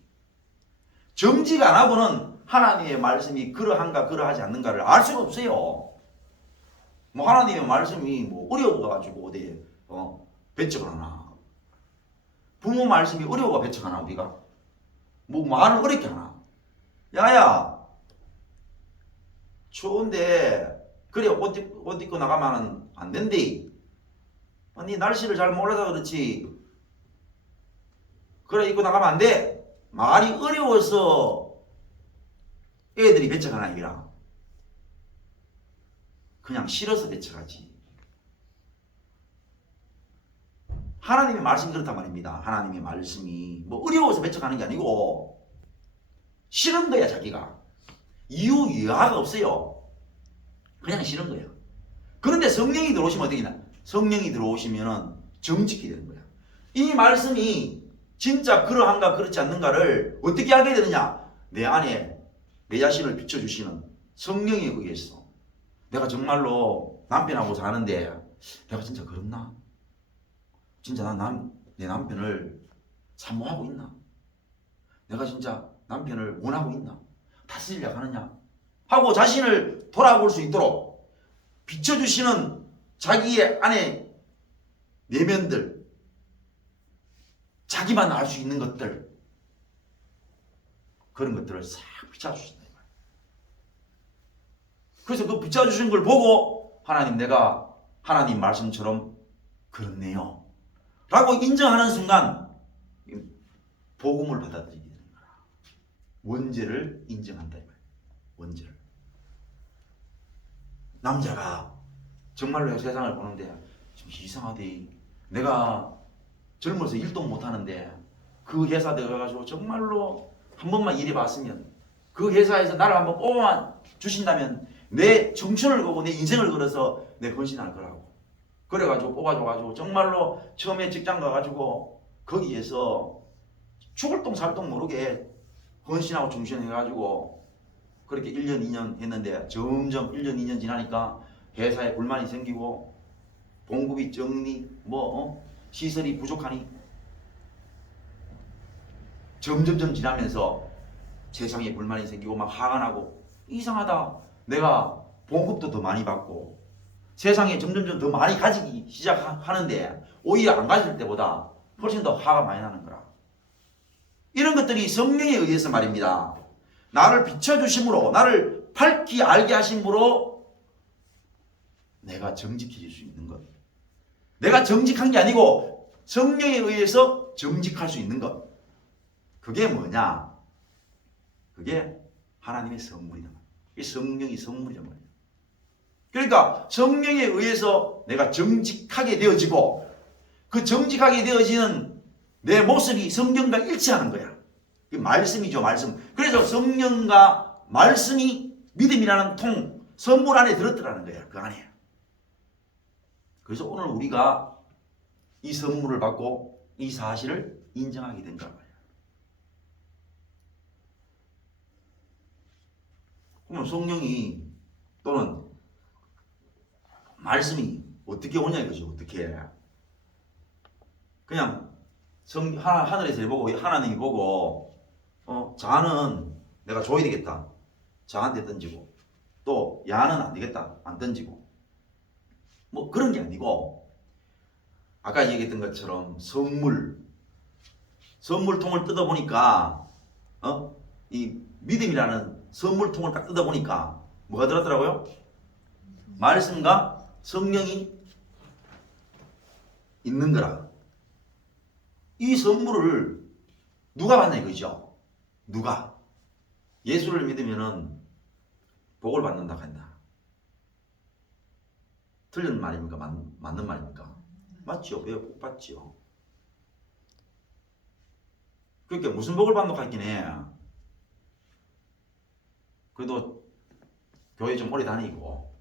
정직 안 하고는 하나님의 말씀이 그러한가 그러하지 않는가를 알 수가 없어요. 뭐 하나님의 말씀이 뭐 어려워가지고 어디 배척을 하나? 부모 말씀이 어려워가 배척하나 우리가? 뭐 말을 어렵게 하나? 야야 추운데 그래 옷 입고 나가면 안 된대. 네 날씨를 잘 몰라서 그렇지. 그래 입고 나가면 안 돼. 말이 어려워서 애들이 배척하나 이라. 그냥 싫어서 배척하지. 하나님의 말씀이 그렇단 말입니다. 하나님의 말씀이 뭐 어려워서 배척하는 게 아니고 싫은 거야 자기가. 이유 이하가 없어요. 그냥 싫은 거예요. 그런데 성령이 들어오시면 어떻게 되나? 성령이 들어오시면은 정직히 되는 거야. 이 말씀이 진짜 그러한가 그렇지 않는가를 어떻게 하게 되느냐? 내 안에 내 자신을 비춰주시는 성령에 의해서 내가 정말로 남편하고 사는데 내가 진짜 그렇나? 진짜 내 남편을 사모하고 있나? 내가 진짜 남편을 원하고 있나? 다스리려고 하느냐? 하고 자신을 돌아볼 수 있도록 비춰주시는 자기의 안에 내면들, 자기만 알 수 있는 것들, 그런 것들을 싹 비춰주신다. 그래서 그 비춰주신 걸 보고 하나님 내가 하나님 말씀처럼 그렇네요 라고 인정하는 순간 복음을 받아들이게 되는 거라. 원죄를 인정한다. 원죄를. 남자가 정말로 세상을 보는데 좀 이상하대. 내가 젊어서 일도 못하는데 그 회사 들어가가지고 정말로 한 번만 일해봤으면 그 회사에서 나를 한번 뽑아 주신다면 내 청춘을 걸고 내 인생을 걸어서 내 헌신할 거라고. 그래가지고 뽑아줘가지고 정말로 처음에 직장 가가지고 거기에서 죽을 똥 살 똥 모르게 헌신하고 충실해가지고 그렇게 1년 2년 했는데 점점 1년 2년 지나니까 회사에 불만이 생기고 봉급이 적니 시설이 부족하니 점점점 지나면서 세상에 불만이 생기고 막 화가 나고 이상하다. 내가 봉급도 더 많이 받고 세상에 점점점 더 많이 가지기 시작하는데 오히려 안 가질 때보다 훨씬 더 화가 많이 나는 거라. 이런 것들이 성령에 의해서 말입니다. 나를 비춰주심으로 나를 밝히 알게 하심으로 내가 정직해질 수 있는 것. 내가 정직한 게 아니고 성령에 의해서 정직할 수 있는 것. 그게 뭐냐? 그게 하나님의 선물이다. 이 성령이 선물이란 말이에요. 그러니까 성령에 의해서 내가 정직하게 되어지고 그 정직하게 되어지는 내 모습이 성령과 일치하는 거야. 그 말씀이죠, 말씀. 그래서 성령과 말씀이 믿음이라는 통, 선물 안에 들었더라는 거야, 그 안에. 그래서 오늘 우리가 이 선물을 받고 이 사실을 인정하게 된 거야. 그러면 성령이 또는 말씀이 어떻게 오냐 이거죠. 어떻게 그냥 하늘에서 보고 하나님이 보고 자는 내가 줘야 되겠다. 자한테 던지고 또 야는 안 되겠다. 안 던지고 뭐 그런 게 아니고 아까 얘기했던 것처럼 선물통을 뜯어보니까 이 믿음이라는 선물통을 딱 뜯어보니까 뭐가 들었더라고요? 말씀과 성령이 있는 거라. 이 선물을 누가 받냐 이거죠. 누가? 예수를 믿으면은 복을 받는다 한다. 틀린 말입니까? 맞는 말입니까? 맞죠. 왜 복 받죠? 그러니까 무슨 복을 받는가 했긴 해. 그래도 교회 좀 오래 다니고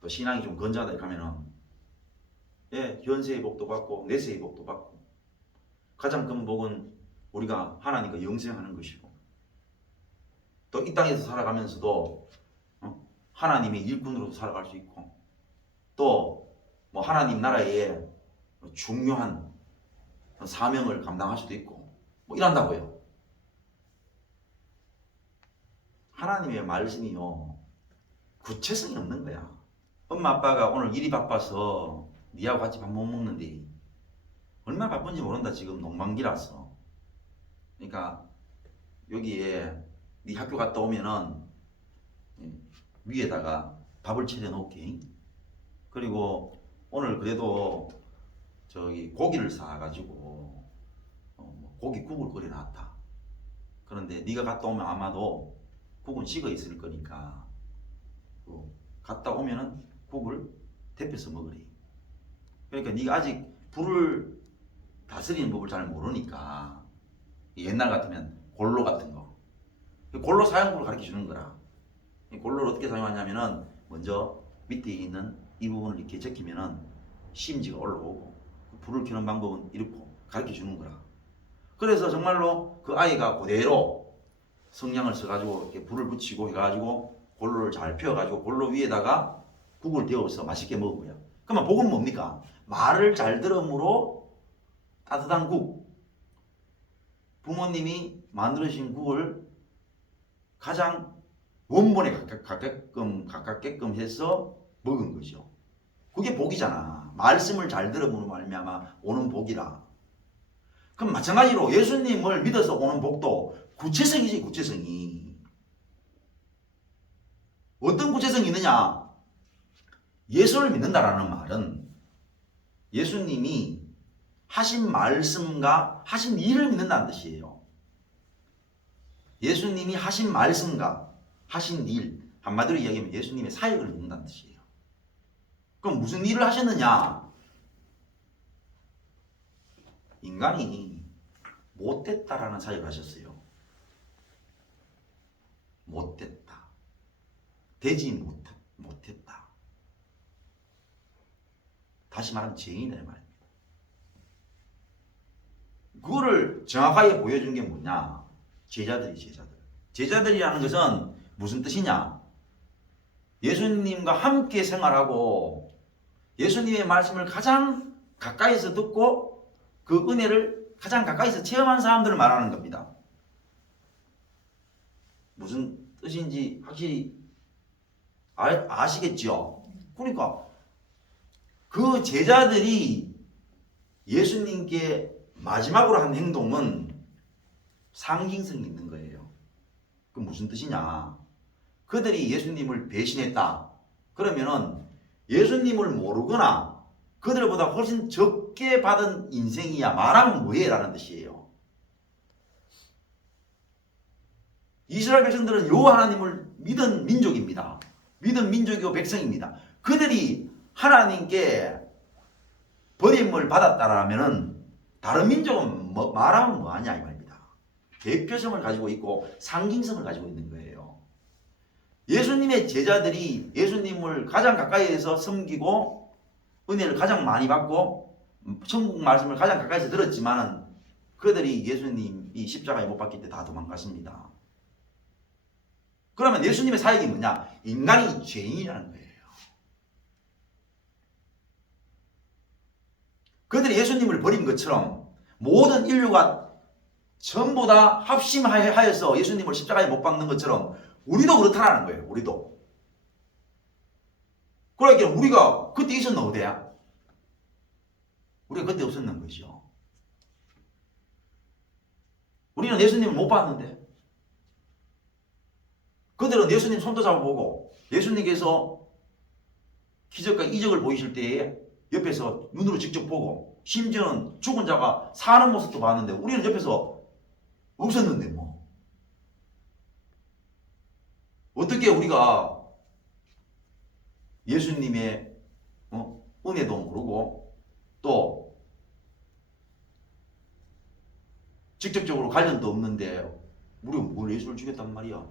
또 신앙이 좀 건전하다 이렇게 하면은 현세의 복도 받고 내세의 복도 받고 가장 큰 복은 우리가 하나님과 영생하는 것이고 또 이 땅에서 살아가면서도 하나님의 일꾼으로도 살아갈 수 있고 또 뭐 하나님 나라의 중요한 사명을 감당할 수도 있고 뭐 이런다고요. 하나님의 말씀이요 구체성이 없는 거야. 엄마 아빠가 오늘 일이 바빠서 니하고 같이 밥 못 먹는데 얼마나 바쁜지 모른다. 지금 농만기라서. 그러니까 여기에 네 학교 갔다 오면은 위에다가 밥을 차려 놓을게. 그리고 오늘 그래도 저기 고기를 사가지고 고기국을 끓여놨다. 그런데 네가 갔다 오면 아마도 국은 식어 있을 거니까 갔다 오면은 국을 데펴서 먹으래. 그러니까 네가 아직 불을 다스리는 법을 잘 모르니까 옛날 같으면 골로 같은 거 골로 사용법을 가르쳐 주는 거라. 골로를 어떻게 사용하냐면은 먼저 밑에 있는 이 부분을 이렇게 제끼면은 심지가 올라오고 불을 켜는 방법은 이렇게 가르쳐 주는 거라. 그래서 정말로 그 아이가 그대로 성냥을 써가지고 이렇게 불을 붙이고 해가지고 골로를 잘 펴가지고 골로 위에다가 국을 데워서 맛있게 먹어요. 그러면 복은 뭡니까? 말을 잘 들음으로 따뜻한 국. 부모님이 만들어주신 국을 가장 원본에 가깝게끔 해서 먹은 거죠. 그게 복이잖아. 말씀을 잘 들음으로 말미암아 오는 복이라. 그럼 마찬가지로 예수님을 믿어서 오는 복도 구체성이지. 구체성이 어떤 구체성이 있느냐? 예수를 믿는다라는 말은 예수님이 하신 말씀과 하신 일을 믿는다는 뜻이에요. 예수님이 하신 말씀과 하신 일, 한마디로 이야기하면 예수님의 사역을 믿는다는 뜻이에요. 그럼 무슨 일을 하셨느냐? 인간이 못됐다라는 사역을 하셨어요. 못됐다. 되지 못했다. 다시 말하면 죄인이라는 말입니다. 그거를 정확하게 보여준 게 뭐냐? 제자들이. 제자들이라는 것은 무슨 뜻이냐? 예수님과 함께 생활하고 예수님의 말씀을 가장 가까이서 듣고 그 은혜를 가장 가까이서 체험한 사람들을 말하는 겁니다. 무슨 뜻인지 확실히 아시겠죠? 그러니까 그 제자들이 예수님께 마지막으로 한 행동은 상징성이 있는 거예요. 그 무슨 뜻이냐? 그들이 예수님을 배신했다. 그러면은 예수님을 모르거나 그들보다 훨씬 적게 받은 인생이야. 말하면 뭐해? 라는 뜻이에요. 이스라엘 백성들은 여호와 하나님을 믿은 민족입니다. 믿은 민족이고 백성입니다. 그들이 하나님께 버림을 받았다라면은 다른 민족은 말하면 뭐하냐 이 말입니다. 대표성을 가지고 있고 상징성을 가지고 있는 거예요. 예수님의 제자들이 예수님을 가장 가까이에서 섬기고 은혜를 가장 많이 받고 천국 말씀을 가장 가까이서 들었지만 그들이 예수님이 십자가에 못 박힐 때 다 도망갔습니다. 그러면 예수님의 사역이 뭐냐? 인간이 죄인이라는 거예요. 그들이 예수님을 버린 것처럼 모든 인류가 전부 다 합심하여서 예수님을 십자가에 못 박는 것처럼 우리도 그렇다라는 거예요. 우리도. 그러니까 우리가 그때 있었나 어디야? 우리가 그때 없었는 거죠. 우리는 예수님을 못 봤는데 그들은 예수님 손도 잡아보고 예수님께서 기적과 이적을 보이실 때에 옆에서 눈으로 직접 보고 심지어는 죽은 자가 사는 모습도 봤는데 우리는 옆에서 없었는데 뭐 어떻게 우리가 예수님의 은혜도 모르고 또 직접적으로 관련도 없는데 우리가 뭘 예수를 죽였단 말이야.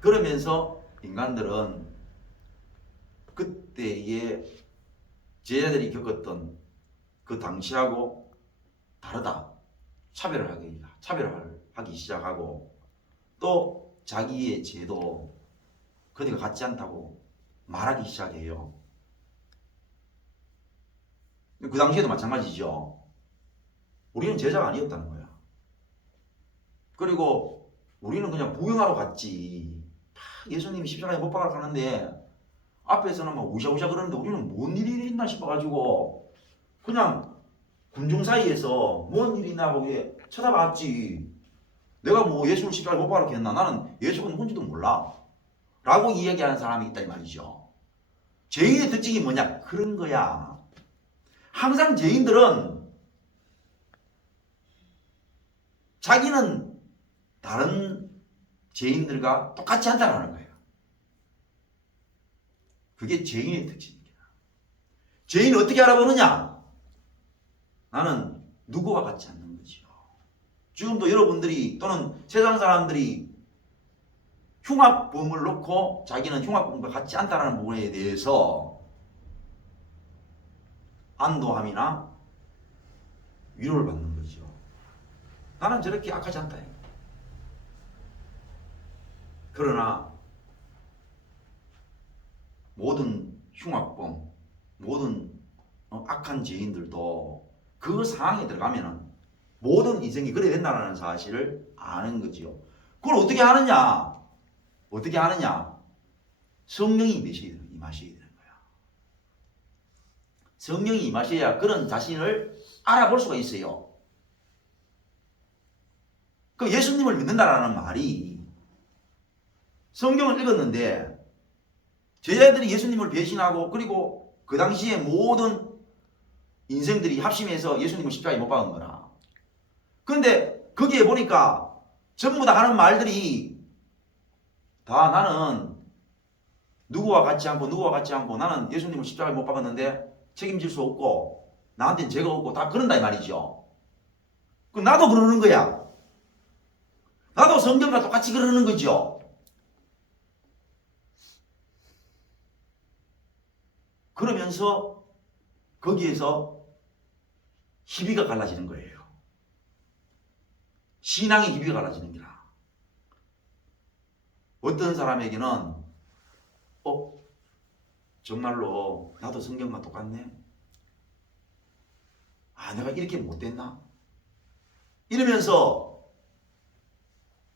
그러면서 인간들은 그때의 제자들이 겪었던 그 당시하고 다르다. 차별을 하기 시작하고 또 자기의 죄도 그대가 같지 않다고 말하기 시작해요. 그 당시에도 마찬가지죠. 우리는 제자가 아니었다는 거야. 그리고 우리는 그냥 구경하러 갔지. 예수님이 십자가에 못 박아 가는데 앞에서는 막 우샤우샤 그러는데 우리는 뭔 일이 있나 싶어가지고 그냥 군중 사이에서 뭔 일이 있나 하고 쳐다봤지. 내가 뭐 예수를 십자가에 못 박아 했나? 나는 예수가 누군지도 몰라. 라고 이야기하는 사람이 있다 이 말이죠. 죄인의 특징이 뭐냐? 그런 거야. 항상 죄인들은 자기는 다른 죄인들과 똑같지 않다는 거예요. 그게 죄인의 특징이야. 죄인을 어떻게 알아보느냐? 나는 누구와 같지 않는 거지요. 지금도 여러분들이 또는 세상 사람들이 흉악범을 놓고 자기는 흉악범과 같지 않다는 부분에 대해서 안도함이나 위로를 받는 거죠. 나는 저렇게 악하지 않다. 그러나 모든 흉악범, 모든 악한 죄인들도 그 상황에 들어가면은 모든 인생이 그래 된다는 사실을 아는 거지요. 그걸 어떻게 하느냐? 어떻게 하느냐? 성령이 임하셔야 되는 거야. 성령이 임하셔야 그런 자신을 알아볼 수가 있어요. 그 예수님을 믿는다라는 말이 성경을 읽었는데 제자들이 예수님을 배신하고 그리고 그 당시에 모든 인생들이 합심해서 예수님을 십자가에 못 박은 거라. 근데 거기에 보니까 전부 다 하는 말들이 다 나는 누구와 같지 않고 나는 예수님을 십자가에 못 박았는데 책임질 수 없고 나한테는 죄가 없고 다 그런다 이 말이죠. 그럼 나도 그러는 거야. 나도 성경과 똑같이 그러는 거죠. 그러면서 거기에서 희비가 갈라지는 거예요. 신앙의 희비가 갈라지는 거라. 어떤 사람에게는 정말로 나도 성경과 똑같네. 내가 이렇게 못됐나? 이러면서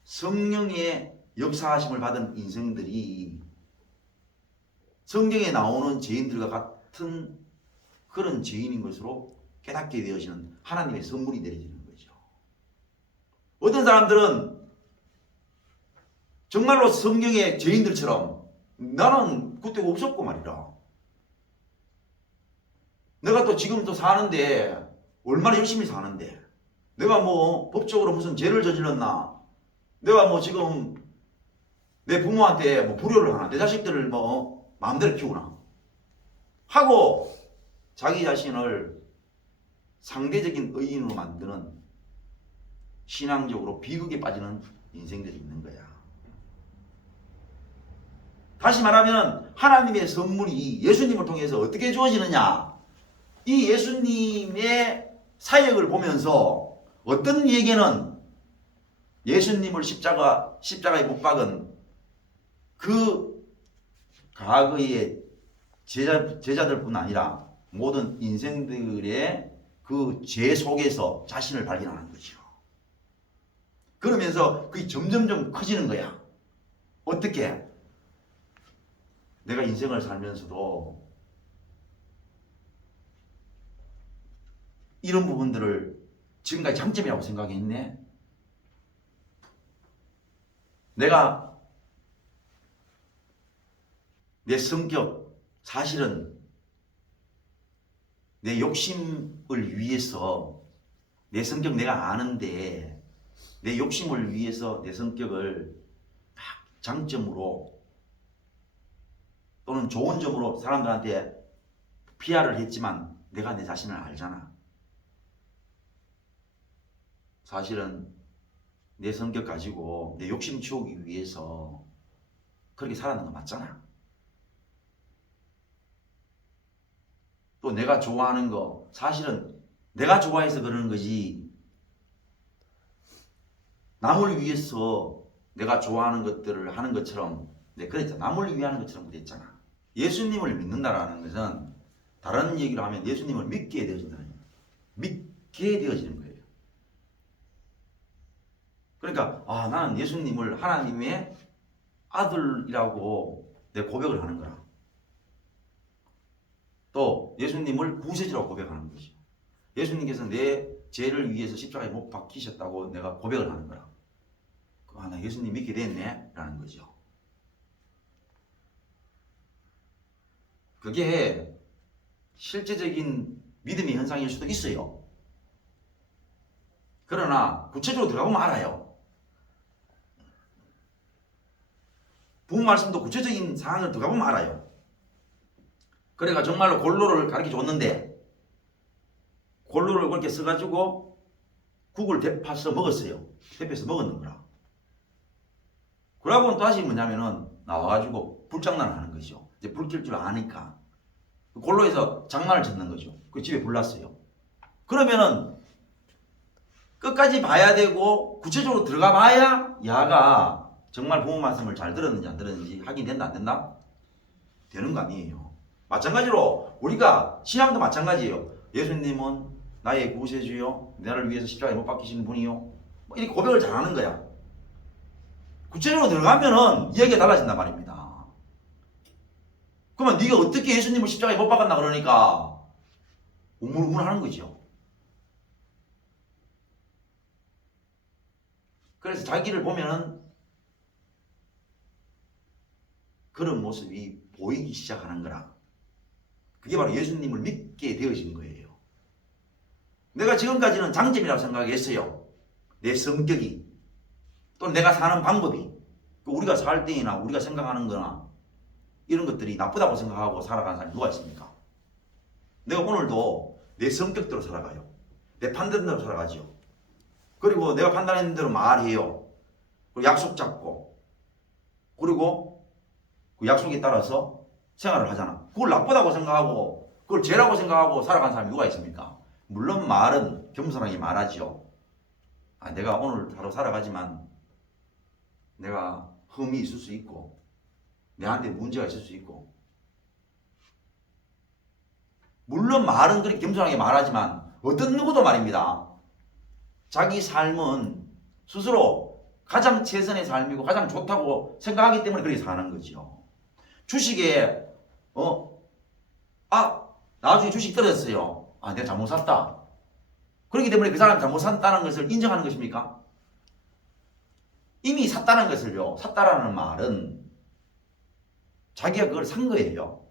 성령의 역사하심을 받은 인생들이 성경에 나오는 죄인들과 같은 그런 죄인인 것으로 깨닫게 되어지는 하나님의 선물이 내려지는 거죠. 어떤 사람들은 정말로 성경의 죄인들처럼 나는 그때 없었고 말이라. 내가 또 지금 또 사는데 얼마나 열심히 사는데 내가 뭐 법적으로 무슨 죄를 저질렀나? 내가 뭐 지금 내 부모한테 뭐 불효를 하나? 내 자식들을 뭐 마음대로 키우나? 하고 자기 자신을 상대적인 의인으로 만드는 신앙적으로 비극에 빠지는 인생들이 있는 거야. 다시 말하면 하나님의 선물이 예수님을 통해서 어떻게 주어지느냐? 이 예수님의 사역을 보면서 어떤 이에게는 예수님을 십자가에 못 박은 그 과거의 제자들뿐 아니라 모든 인생들의 그 죄 속에서 자신을 발견하는 거죠. 그러면서 그게 점점점 커지는 거야. 어떻게? 내가 인생을 살면서도 이런 부분들을 지금까지 장점이라고 생각했네. 내가 내 성격, 사실은 내 욕심을 위해서 내 성격 내가 아는데 내 욕심을 위해서 내 성격을 장점으로 또는 좋은 점으로 사람들한테 PR을 했지만 내가 내 자신을 알잖아. 사실은 내 성격 가지고 내 욕심 채우기 위해서 그렇게 살았는 거 맞잖아. 또 내가 좋아하는 거 사실은 내가 좋아해서 그러는 거지 남을 위해서 내가 좋아하는 것들을 하는 것처럼 그랬잖아. 남을 위하는 것처럼 그랬잖아. 예수님을 믿는다라는 것은 다른 얘기로 하면 예수님을 믿게 되어진다는 거예요. 믿게 되어지는 거예요. 그러니까 나는 예수님을 하나님의 아들이라고 내 고백을 하는 거라. 또 예수님을 구세주라고 고백하는 것이죠. 예수님께서 내 죄를 위해서 십자가에 못 박히셨다고 내가 고백을 하는 거라. 나 예수님 믿게 됐네 라는 거죠. 그게 실제적인 믿음의 현상일 수도 있어요. 그러나 구체적으로 들어가보면 알아요. 부모 말씀도 구체적인 상황을 들어가보면 알아요. 그러니까 정말로 골로를 가르쳐 줬는데 골로를 그렇게 써가지고 국을 대파서 먹었어요. 대패서 먹었는 거라. 그러고는 또 다시 뭐냐면은 나와가지고 불장난을 하는 거죠. 이제 불 켤 줄 아니까 골로에서 장난을 짓는 거죠. 그 집에 불났어요. 그러면은 끝까지 봐야 되고 구체적으로 들어가 봐야 야가 정말 부모 말씀을 잘 들었는지 안 들었는지 확인된다 안 된다? 되는 거 아니에요. 마찬가지로 우리가 신앙도 마찬가지예요. 예수님은 나의 구세주요, 나를 위해서 십자가에 못 박히신 분이요. 이렇게 고백을 잘하는 거야. 구체적으로 들어가면은 이야기가 달라진단 말입니다. 그러면 네가 어떻게 예수님을 십자가에 못 박았나 그러니까 우물우물하는 거죠. 그래서 자기를 보면은 그런 모습이 보이기 시작하는 거라. 그게 바로 예수님을 믿게 되어진 거예요. 내가 지금까지는 장점이라고 생각했어요. 내 성격이. 또 내가 사는 방법이. 우리가 살 때나 우리가 생각하는 거나 이런 것들이 나쁘다고 생각하고 살아가는 사람이 누가 있습니까? 내가 오늘도 내 성격대로 살아가요. 내 판단대로 살아가죠. 그리고 내가 판단했는 대로 말해요. 그리고 약속 잡고 그리고 그 약속에 따라서 생활을 하잖아. 그걸 나쁘다고 생각하고 그걸 죄라고 생각하고 살아가는 사람이 누가 있습니까? 물론 말은 겸손하게 말하죠. 내가 오늘 하루 살아가지만 내가 흠이 있을 수 있고 내한테 문제가 있을 수 있고 물론 말은 그렇게 겸손하게 말하지만 어떤 누구도 말입니다. 자기 삶은 스스로 가장 최선의 삶이고 가장 좋다고 생각하기 때문에 그렇게 사는 거죠. 주식에 나중에 주식 떨어졌어요. 내가 잘못 샀다. 그렇기 때문에 그 사람이 잘못 샀다는 것을 인정하는 것입니까? 이미 샀다는 것을요. 샀다라는 말은 자기가 그걸 산 거예요.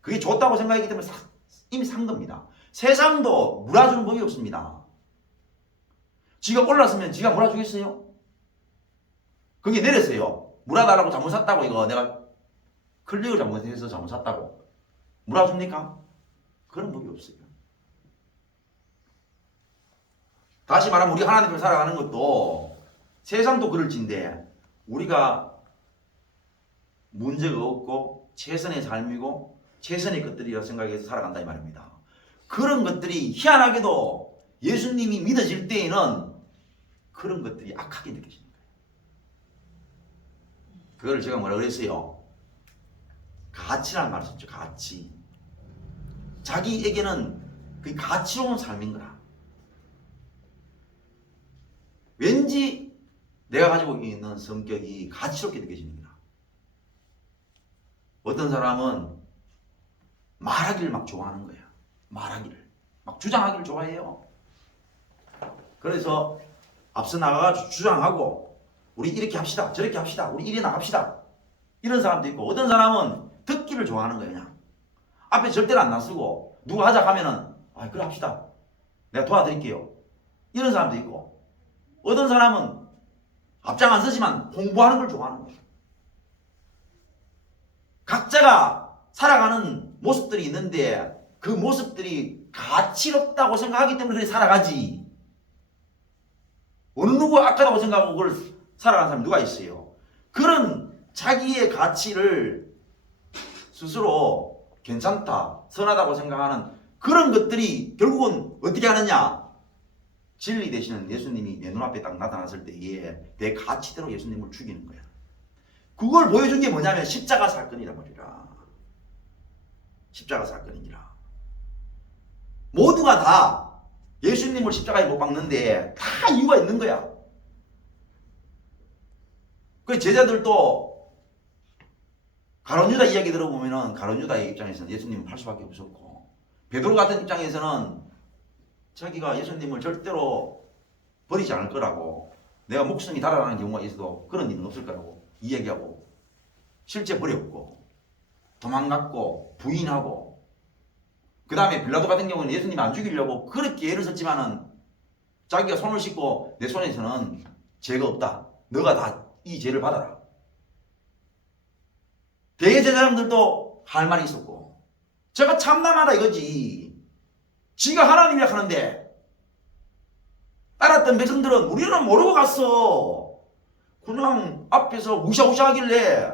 그게 좋다고 생각하기 때문에 이미 산 겁니다. 세상도 몰아주는 법이 없습니다. 지가 올랐으면 지가 몰아주겠어요? 그게 내렸어요. 몰아달라고 잘못 샀다고 이거 내가 클릭을 잘못해서 잘못 샀다고 몰아줍니까? 그런 법이 없어요. 다시 말하면 우리 하나님을 살아가는 것도 세상도 그럴진데 우리가 문제가 없고 최선의 삶이고 최선의 것들이라 생각해서 살아간다 이 말입니다. 그런 것들이 희한하게도 예수님이 믿어질 때에는 그런 것들이 악하게 느껴지는 거예요. 그걸 제가 뭐라 그랬어요? 가치라는 말을 썼죠. 가치. 자기에게는 그게 가치로운 삶인 거라. 왠지 내가 가지고 있는 성격이 가치롭게 느껴지는 거라. 어떤 사람은 말하기를 막 좋아하는 거야. 말하기를. 막 주장하기를 좋아해요. 그래서 앞서 나가가지고 주장하고 우리 이렇게 합시다. 저렇게 합시다. 우리 이래 나갑시다. 이런 사람도 있고 어떤 사람은 듣기를 좋아하는 거예요. 그냥. 앞에 절대로 안 나서고 누가 하자 하면은 그래 합시다. 내가 도와드릴게요. 이런 사람도 있고 어떤 사람은 앞장 안 서지만 홍보하는 걸 좋아하는 거예요. 각자가 살아가는 모습들이 있는데 그 모습들이 가치롭다고 생각하기 때문에 그렇게 살아가지. 어느 누구가 악하다고 생각하고 그걸 살아가는 사람이 누가 있어요. 그런 자기의 가치를 스스로 괜찮다, 선하다고 생각하는 그런 것들이 결국은 어떻게 하느냐? 진리 되시는 예수님이 내 눈앞에 딱 나타났을 때에 내 가치대로 예수님을 죽이는 거야. 그걸 보여준 게 뭐냐면 십자가 사건이란 말이라. 십자가 사건이니라. 모두가 다 예수님을 십자가에 못 박는데 다 이유가 있는 거야. 그 제자들도 가룟 유다 이야기 들어보면은 가룟 유다의 입장에서는 예수님을 팔 수밖에 없었고, 베드로 같은 입장에서는 자기가 예수님을 절대로 버리지 않을 거라고, 내가 목숨이 달아나는 경우가 있어도 그런 일은 없을 거라고 이야기하고 실제 버렸고 도망갔고 부인하고, 그 다음에 빌라도 같은 경우는 예수님 안 죽이려고 그렇게 애를 썼지만은 자기가 손을 씻고 내 손에서는 죄가 없다, 너가 다 이 죄를 받아라. 대제사장들도 할 말이 있었고, 제가 참남하다 이거지. 지가 하나님이라 하는데 따랐던 백성들은 우리는 모르고 갔어. 그냥 앞에서 우샤우샤 하길래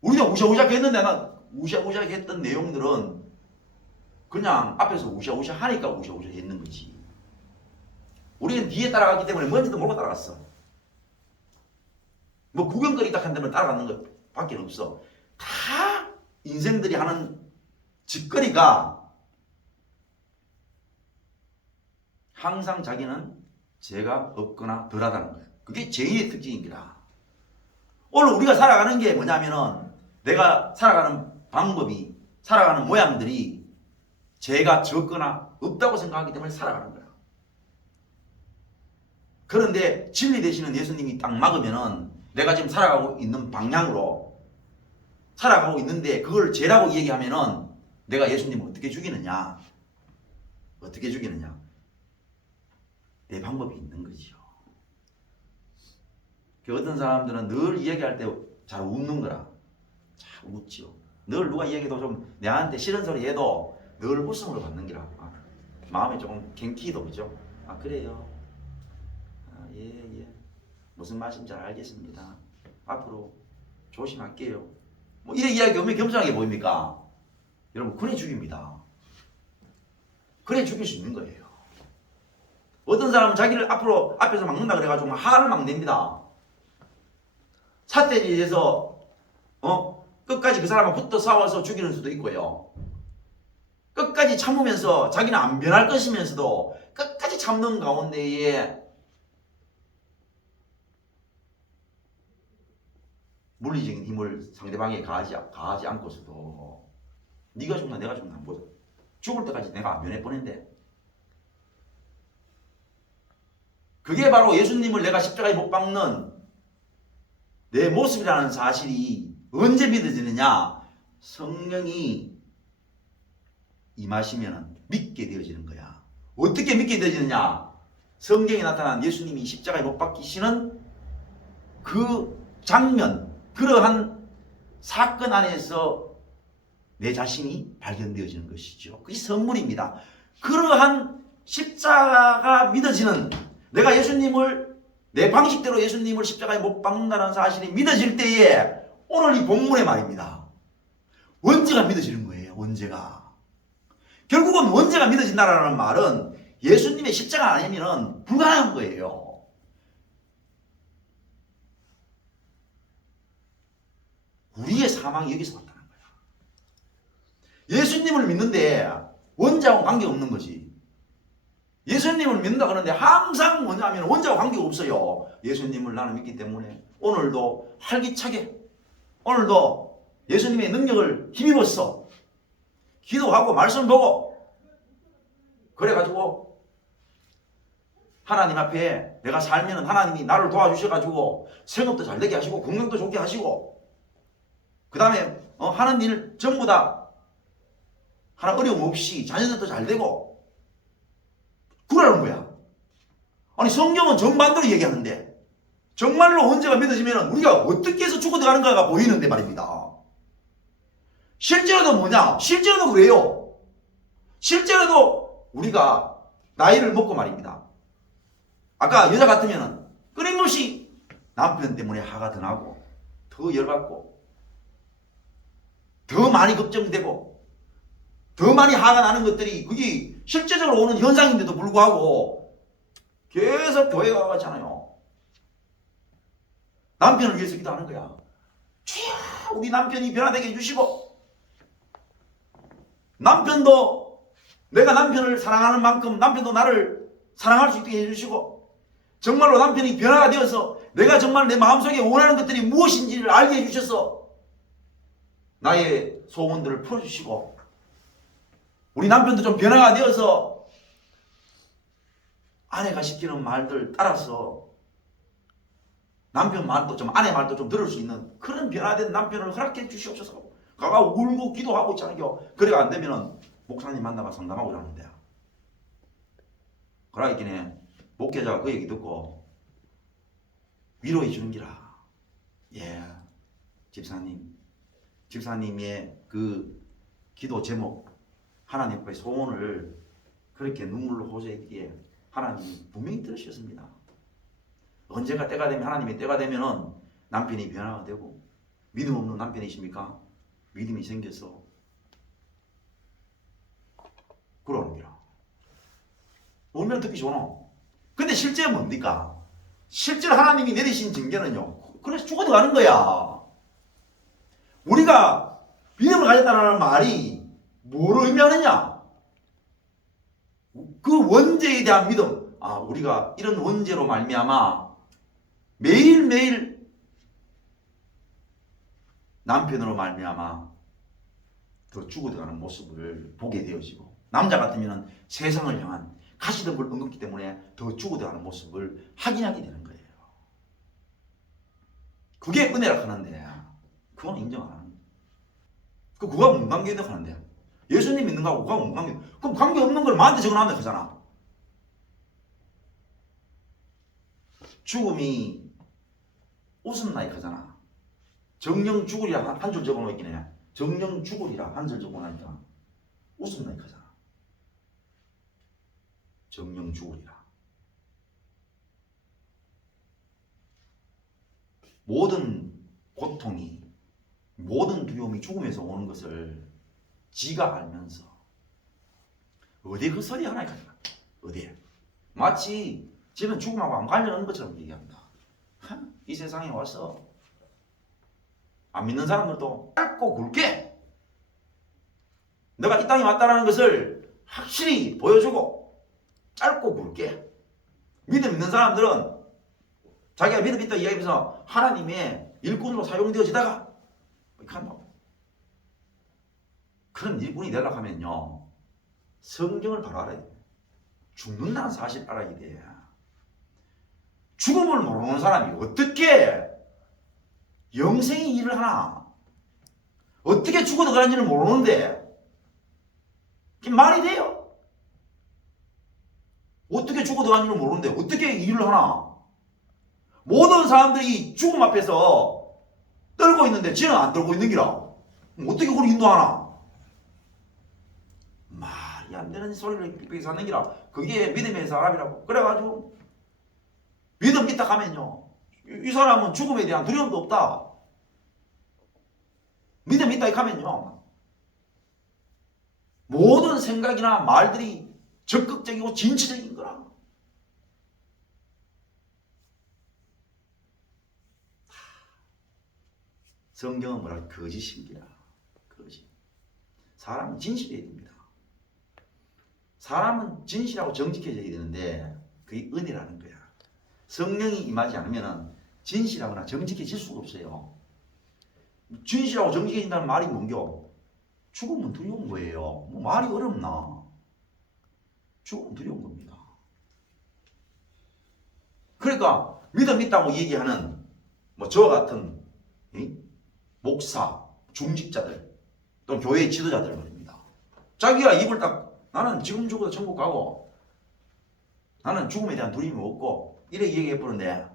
우리가 우샤우샤 했는데, 난 우샤우샤 했던 내용들은 그냥 앞에서 우샤우샤 하니까 우샤우샤 했는 거지. 우리는 뒤에 따라갔기 때문에 뭔지도 모르고 따라갔어. 뭐 구경거리 딱 한다면 따라가는 것 밖에 없어. 다 인생들이 하는 짓거리가 항상 자기는 죄가 없거나 덜하다는 거예요. 그게 죄인의 특징이라. 오늘 우리가 살아가는 게 뭐냐면은 내가 살아가는 방법이, 살아가는 모양들이 죄가 적거나 없다고 생각하기 때문에 살아가는 거야. 그런데 진리 되시는 예수님이 딱 막으면은 내가 지금 살아가고 있는 방향으로 살아가고 있는데 그걸 죄라고 얘기하면은 내가 예수님을 어떻게 죽이느냐? 어떻게 죽이느냐? 내 방법이 있는 거죠. 어떤 사람들은 늘 이야기할 때 잘 웃는 거라. 잘 웃지요. 늘 누가 이야기해도 좀 내한테 싫은 소리 해도 늘 웃음으로 받는 기라. 마음에 조금 갱키도 그죠? 그래요. 예. 무슨 말씀인지 잘 알겠습니다. 앞으로 조심할게요. 뭐 이렇게 이야기하면 겸손하게 보입니까? 여러분, 그래 죽입니다. 그래 죽일 수 있는 거예요. 어떤 사람은 자기를 앞에서 막는다 그래가지고 화를 막 냅니다. 삿대질에 대해서 끝까지 그 사람과 붙어 싸워서 죽이는 수도 있고요. 끝까지 참으면서 자기는 안 변할 것이면서도 끝까지 참는 가운데에 물리적인 힘을 상대방에 가하지 않고서도 네가 죽나 내가 죽나 안 보자. 죽을 때까지 내가 안 변해 보낸대. 그게 바로 예수님을 내가 십자가에 못 박는 내 모습이라는 사실이 언제 믿어지느냐? 성령이 임하시면 믿게 되어지는 거야. 어떻게 믿게 되어지느냐? 성경에 나타난 예수님이 십자가에 못 박히시는 그 장면, 그러한 사건 안에서 내 자신이 발견되어지는 것이죠. 그게 선물입니다. 그러한 십자가가 믿어지는, 내가 예수님을 내 방식대로 예수님을 십자가에 못 박는다는 사실이 믿어질 때에 오늘 이 본문의 말입니다. 원죄가 믿어지는 거예요. 원죄가. 결국은 원죄가 믿어진다는 말은 예수님의 십자가 아니면 불가능한 거예요. 우리의 사망이 여기서 왔다는 거야. 예수님을 믿는데 원죄하고 관계없는 거지. 예수님을 믿는다 그러는데 항상 뭐냐면 원죄하고 관계가 없어요. 예수님을 나는 믿기 때문에 오늘도 활기차게, 오늘도 예수님의 능력을 힘입었어. 기도하고 말씀 보고 그래가지고 하나님 앞에 내가 살면 하나님이 나를 도와주셔가지고 생업도 잘 되게 하시고 건강도 좋게 하시고 그 다음에 하는 일 전부 다 하나 어려움 없이 자녀들도 잘 되고 그러는 거야. 아니 성경은 정반대로 얘기하는데 정말로 원죄가 믿어지면 우리가 어떻게 해서 죽어들어가는가가 보이는데 말입니다. 실제로도 뭐냐? 실제로도 그래요. 실제로도 우리가 나이를 먹고 말입니다. 아까 여자 같으면 끊임없이 남편 때문에 화가 더 나고 더 열받고 더 많이 걱정되고 더 많이 화가 나는 것들이 그게 실제적으로 오는 현상인데도 불구하고 계속 교회 가가잖아요. 남편을 위해서 기도하는 거야. 주여 우리 남편이 변화되게 해주시고, 남편도 내가 남편을 사랑하는 만큼 남편도 나를 사랑할 수 있게 해주시고, 정말로 남편이 변화가 되어서 내가 정말 내 마음속에 원하는 것들이 무엇인지를 알게 해주셔서 나의 소원들을 풀어주시고, 우리 남편도 좀 변화가 되어서 아내가 시키는 말들 따라서 남편 말도 좀 아내 말도 좀 들을 수 있는 그런 변화된 남편을 허락해 주시옵소서. 가가 울고 기도하고 있잖아요. 그래가 안 되면은 목사님 만나가 상담하고 자는데, 그러기 때문에 목회자가 그 얘기 듣고 위로해 주는 기라. 예, 집사님의 그 기도 제목, 하나님 앞에 소원을 그렇게 눈물로 호소했기에 하나님이 분명히 들으셨습니다. 언젠가 때가 되면, 하나님의 때가 되면은 남편이 변화가 되고, 믿음 없는 남편이십니까? 믿음이 생겨서 그러는 거야. 울면 듣기 좋아. 근데 실제는 뭡니까? 실제로 하나님이 내리신 징계는요, 그래서 죽어도 가는 거야. 우리가 믿음을 가졌다는 말이 뭐를 의미하느냐? 그 원죄에 대한 믿음. 아, 우리가 이런 원죄로 말미암아 매일매일 남편으로 말미암아 더 죽어가는 모습을 보게 되어지고, 남자 같으면 세상을 향한 가시덤불 엉켰기 때문에 더 죽어가는 모습을 확인하게 되는 거예요. 그게 은혜라 하는데 그건 인정 안 하는 거예요. 그거가 뭔 관계 있는 하는데, 예수님 믿는 거하고 그거가 뭔 관계? 그럼 관계 없는 걸 나한테 적어놨네 그잖아. 죽음이 웃음 나이 하잖아. 정령 죽으리라 한 줄 적어놓긴 해. 정령 죽으리라 한 줄 적어놓으니까 웃음 나이 하잖아. 정령 죽으리라. 모든 고통이, 모든 두려움이 죽음에서 오는 것을 지가 알면서 어디에 그 소리 하나 가져가. 어디에? 마치 지는 죽음하고 안 관련 없는 것처럼 얘기합니다. 이 세상에 와서 안 믿는 사람들도 짧고 굵게 내가 이 땅에 왔다는 것을 확실히 보여주고, 짧고 굵게 믿음 있는 사람들은 자기가 믿음 있다 이야기하면서 하나님의 일꾼으로 사용되어지다가 간다고. 그런 일꾼이 되려고 하면요, 성경을 바로 알아야 돼. 죽는다는 사실 알아야 돼. 죽음을 모르는 사람이 어떻게 영생의 일을 하나? 어떻게 죽어도 가는지를 모르는데 그게 말이 돼요? 어떻게 죽어도 가는지를 모르는데 어떻게 일을 하나? 모든 사람들이 죽음 앞에서 떨고 있는데 지는 안 떨고 있는 기라. 어떻게 그걸 인도하나? 말이 안 되는 소리를 삑삑 사는 기라. 그게 믿음의 사람이라고. 그래가지고 믿음 믿다 가면요, 이 사람은 죽음에 대한 두려움도 없다. 믿음 있다 하면요, 모든 생각이나 말들이 적극적이고 진취적인 거라. 성경은 뭐라? 거짓입니다. 거짓. 사람은 진실해야 됩니다. 사람은 진실하고 정직해져야 되는데 그게 은혜라는 거야. 성령이 임하지 않으면 진실하거나 정직해질 수가 없어요. 진실하고 정직해진다는 말이 뭔겨? 죽으면 두려운 거예요. 뭐 말이 어렵나? 죽으면 두려운 겁니다. 그러니까 믿음 있다고 얘기하는 뭐 저와 같은 목사, 중직자들 또는 교회 지도자들 말입니다. 자기가 입을 딱 나는 지금 죽어도 천국 가고 나는 죽음에 대한 두려움이 없고 이래 얘기해 보는데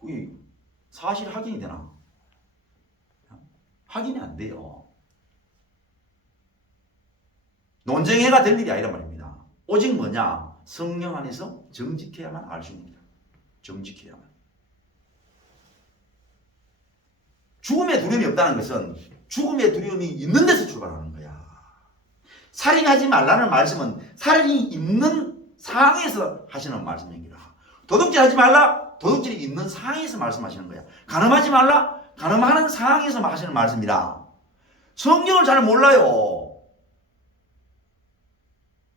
그게 사실 확인이 되나? 확인이 안 돼요. 논쟁해가 될 일이 아니란 말입니다. 오직 뭐냐? 성령 안에서 정직해야만 알 수 있습니다. 정직해야만. 죽음의 두려움이 없다는 것은 죽음의 두려움이 있는 데서 출발하는 거야. 살인하지 말라는 말씀은 살인이 있는 상황에서 하시는 말씀이니라. 도둑질하지 말라. 도둑질이 있는 상황에서 말씀하시는 거야. 간음하지 말라. 간음하는 상황에서 하시는 말씀이라. 성경을 잘 몰라요.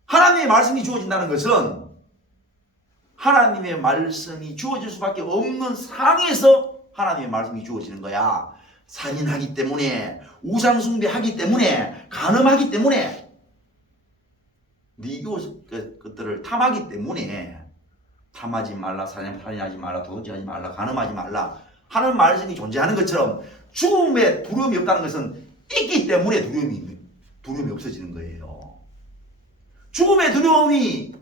하나님의 말씀이 주어진다는 것은 하나님의 말씀이 주어질 수밖에 없는 상황에서 하나님의 말씀이 주어지는 거야. 살인하기 때문에, 우상숭배하기 때문에, 간음하기 때문에, 네 이웃 것들을 탐하기 때문에 탐하지 말라, 살인하지 말라, 도둑질하지 말라, 간음하지 말라 하는 말씀이 존재하는 것처럼 죽음에 두려움이 없다는 것은 있기 때문에 두려움이 없어지는 거예요. 죽음의 두려움이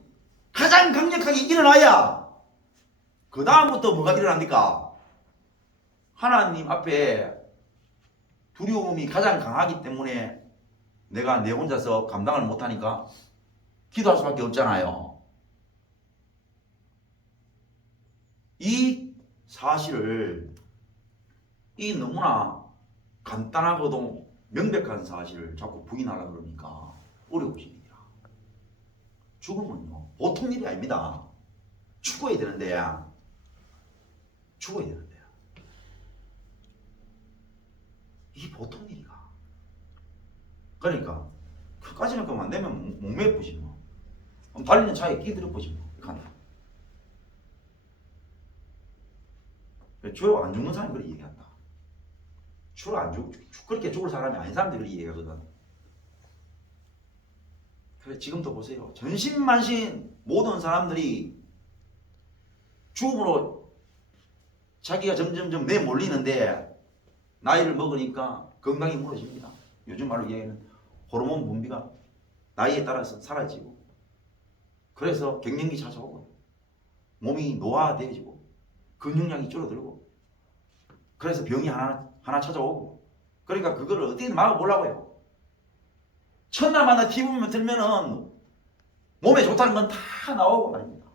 가장 강력하게 일어나야 그 다음부터 뭐가 일어납니까? 하나님 앞에 두려움이 가장 강하기 때문에 내가 내 혼자서 감당을 못하니까 기도할 수밖에 없잖아요. 이 사실을, 이 너무나 간단하고도 명백한 사실을 자꾸 부인하려고 그러니까 어려우십니다. 죽음은요 보통 일이 아닙니다. 죽어야 되는데 이게 보통 일이가. 그러니까 그까지는 그만 안 되면 못 메보지 뭐. 달리는 차에 끼들어 보지 뭐. 주로 안 죽는 사람이 그렇게 얘기한다. 주로 안 그렇게 죽을 사람이 아닌 사람들이 그렇게 얘기하거든. 그래 지금도 보세요. 전신만신 모든 사람들이 죽음으로 자기가 점점점 내몰리는데 나이를 먹으니까 건강이 무너집니다. 요즘 말로 얘기하는 호르몬 분비가 나이에 따라서 사라지고, 그래서 갱년기 찾아오고 몸이 노화되어지고 근육량이 줄어들고, 그래서 병이 하나 찾아오고, 그러니까 그거를 어떻게 막아보려고요. 첫날마다 TV만 틀면은 몸에 좋다는 건 다 나오고 말입니다.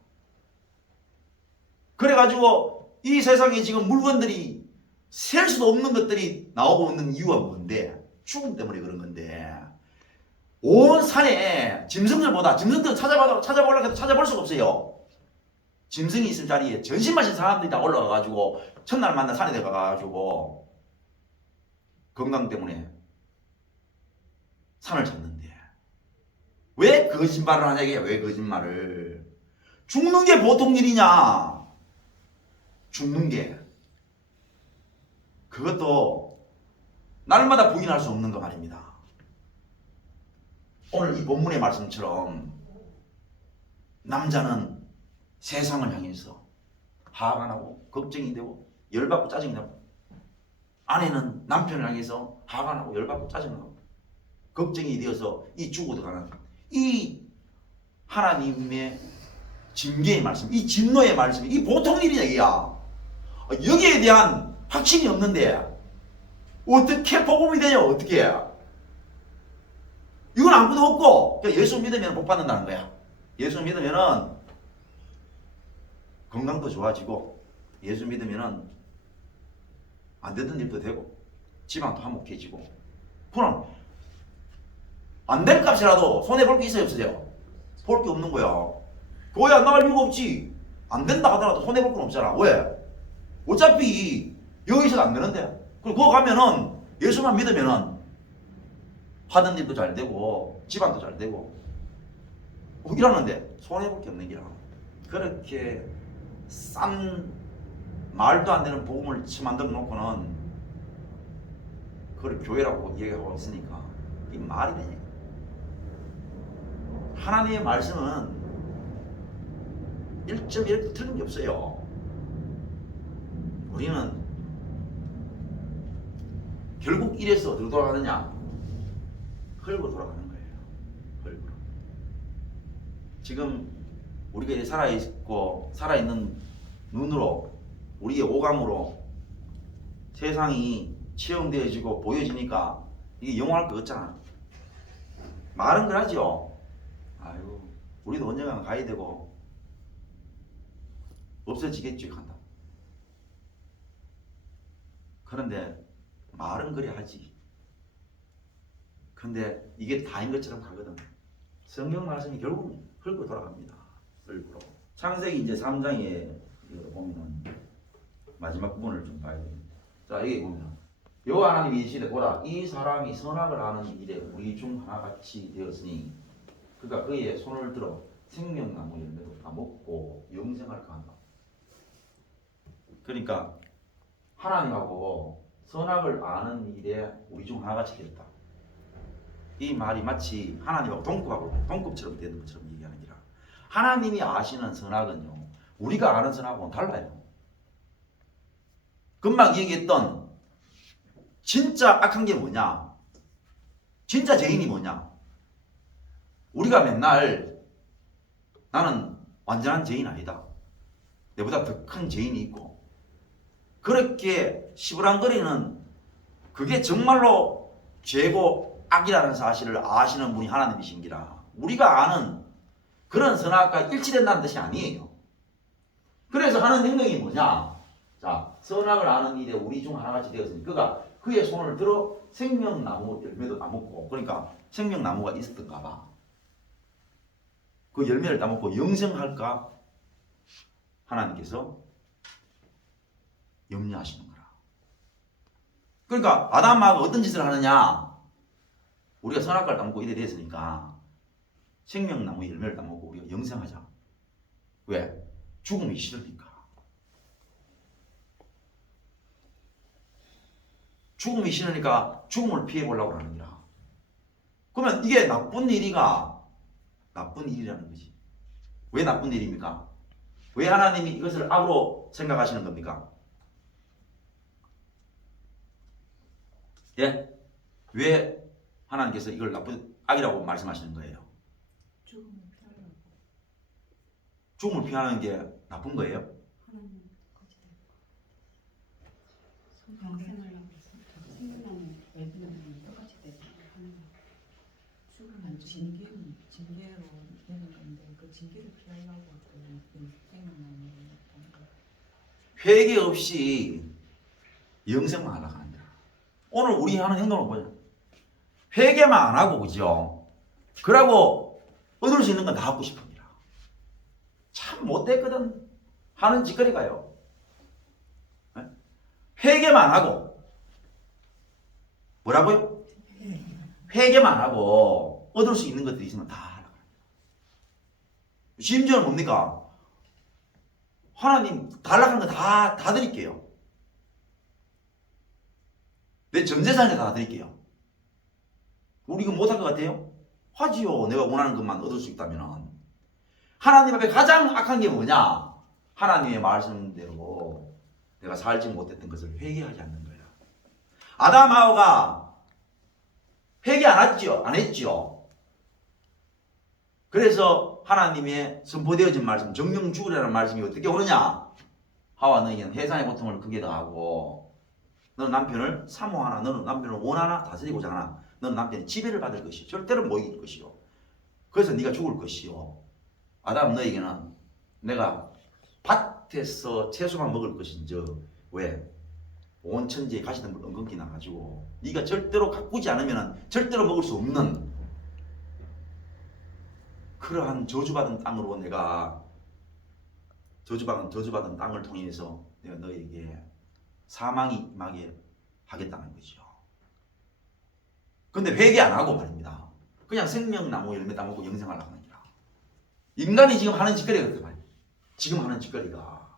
그래가지고 이 세상에 지금 물건들이 셀 수도 없는 것들이 나오고 있는 이유가 뭔데? 죽음 때문에 그런 건데, 온 산에 짐승들보다, 짐승들 찾아보려고 해도 찾아볼 수가 없어요. 짐승이 있을 자리에 전신마신 사람들이 다 올라가가지고 첫날 만나 산에 들어가가지고 건강 때문에 산을 찾는데 왜 거짓말을 하냐 이게. 왜 거짓말을. 죽는 게 보통 일이냐. 죽는 게 그것도 날마다 부인할 수 없는 거 말입니다. 오늘 이 본문의 말씀처럼 남자는 세상을 향해서 화가 나고 걱정이 되고 열받고 짜증이 나고, 아내는 남편을 향해서 화가 나고 열받고 짜증이 나고 걱정이 되어서 이 죽어도 가는 이 하나님의 징계의 말씀, 이 진노의 말씀이 이 보통 일이냐 이야. 여기에 대한 확신이 없는데 어떻게 복음이 되냐. 어떻게 해야. 이건 아무도 없고 그냥 예수 믿으면 복 받는다는 거야. 예수 믿으면은 건강도 좋아지고, 예수 믿으면은 안 되던 일도 되고 집안도 화목해지고, 그럼 안 될 값이라도 손해볼 게 있어요 없어요? 볼 게 없는 거야. 교회 안 나갈 이유가 없지. 안 된다 하더라도 손해볼 건 없잖아. 왜? 어차피 여기서도 안 되는데. 그리고 그거 가면은 예수만 믿으면은 하던 일도 잘 되고 집안도 잘 되고 이러는데 손해볼 게 없는 기라. 그렇게 싼 말도 안 되는 복음을 만들어 놓고는 그걸 교회라고 얘기하고 있으니까 이 말이 되냐. 하나님의 말씀은 1.1도 틀린 게 없어요. 우리는 결국 이래서 어디로 돌아가느냐? 흙으로 돌아가는 거예요. 흙으로. 지금 우리가 이제 살아있고 살아있는 눈으로, 우리의 오감으로 세상이 체험되어지고 보여지니까 이게 영원할 것 같잖아. 말은 그러죠. 아유, 우리도 언젠가 가야 되고 없어지겠지 한다. 그런데 말은 그래 하지. 근데 이게 다인 것처럼 가거든. 성경 말씀이 결국 흘고 돌아갑니다. 끌고. 창세기 이제 3장에 보면은 마지막 부분을 좀 봐야 됩니다. 자, 여기 보면 여호와 하나님이 이르시되 보라 이 사람이 선악을 아는 일에 우리 중 하나같이 되었으니 그가 그의 손을 들어 생명나무 열매도 다 먹고 영생할까 한다. 그러니까 하나님하고 선악을 아는 일에 우리 중 하나같이 되었다. 이 말이 마치 하나님하고 동급처럼 되는 것처럼 얘기하는 게라. 하나님이 아시는 선악은요 우리가 아는 선악하고는 달라요. 금방 얘기했던 진짜 악한 게 뭐냐? 진짜 죄인이 뭐냐? 우리가 맨날 나는 완전한 죄인 아니다. 내보다 더 큰 죄인이 있고 그렇게 시부랑거리는 그게 정말로 죄고 악이라는 사실을 아시는 분이 하나님이신기라. 우리가 아는 그런 선악과 일치된다는 뜻이 아니에요. 그래서 하는 행동이 뭐냐? 자, 선악을 아는 일에 우리 중 하나같이 되었으니 그가 그의 손을 들어 생명나무 열매도 따먹고 그러니까 생명나무가 있었던가 봐. 그 열매를 따먹고 영생할까 하나님께서 염려하시는 거라. 그러니까 아담하고 어떤 짓을 하느냐? 우리가 선악과를 따먹고 이래 됐으니까 생명나무 열매를 따먹고 우리가 영생하자. 왜? 죽음이 싫으니까. 죽음이 싫으니까 죽음을 피해보려고 하는 거라. 그러면 이게 나쁜 일이가 나쁜 일이라는 거지. 왜 나쁜 일입니까? 왜 하나님이 이것을 악으로 생각하시는 겁니까? 예? 왜 하나님께서 이걸 나쁜 악이라고 말씀하시는 거예요? 죽음을 피하는 게 나쁜 거예요? 징계로 되는 건데 그 징계를 피하려고 생각나는 회개 없이 영생만 하려고 하는 거야. 오늘 우리 하는 행동은 뭐냐? 회개만 안 하고 그죠? 그러고 얻을 수 있는 건 다 갖고 싶습니다. 참 못됐거든. 하는 짓거리가요. 회개만 하고 뭐라고요? 회개만 하고 얻을 수 있는 것들이 있으면 다 하라고 합니다. 심지어는 뭡니까? 하나님 달라는 거 다 드릴게요. 내 전재산에 다 드릴게요. 우리 이거 못할 것 같아요? 하지요. 내가 원하는 것만 얻을 수 있다면. 하나님 앞에 가장 악한 게 뭐냐? 하나님의 말씀대로 내가 살지 못했던 것을 회개하지 않는 거야. 아담 하와가 회개 안 했죠. 그래서 하나님의 선포되어진 말씀, 정령 죽으라는 말씀이 어떻게 오느냐? 하와 너희는 해산의 고통을 크게 더하고 너는 남편을 사모하나 너는 남편을 원하나 다스리고자 하나 너는 남편이 지배를 받을 것이요 절대로 못 이길 것이요 그래서 네가 죽을 것이요 아담 너에게는 내가 밭에서 채소만 먹을 것인즉 왜? 온 천지에 가시덤불 엉겅퀴 나가지고 네가 절대로 가꾸지 않으면 절대로 먹을 수 없는 그러한 저주받은 땅으로 내가 저주받은 땅을 통해서 내가 너에게 사망이 임하게 하겠다는 거죠. 근데 회개 안 하고 말입니다. 그냥 생명나무 열매 따먹고 영생하려고 하는 거야. 인간이 지금 하는 짓거리가 그렇단 말이에요. 지금 하는 짓거리가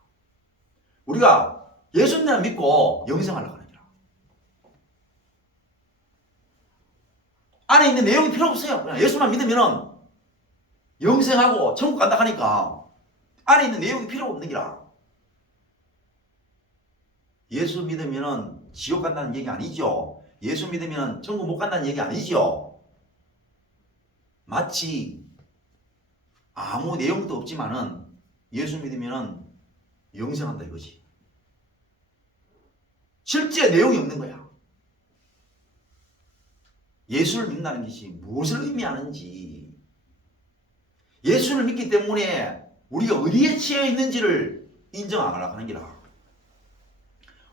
우리가 예수님을 믿고 영생하려고 하는 거야. 안에 있는 내용이 필요 없어요. 그냥 예수만 믿으면 영생하고 천국 간다 하니까 안에 있는 내용이 필요 없는 기라. 예수 믿으면 지옥 간다는 얘기 아니죠. 예수 믿으면 천국 못 간다는 얘기 아니죠. 마치 아무 내용도 없지만은 예수 믿으면 영생한다 이거지. 실제 내용이 없는 거야. 예수를 믿는다는 것이 무엇을 의미하는지, 예수를 믿기 때문에 우리가 어디에 처해 있는지를 인정 안 하려고 하는 게라.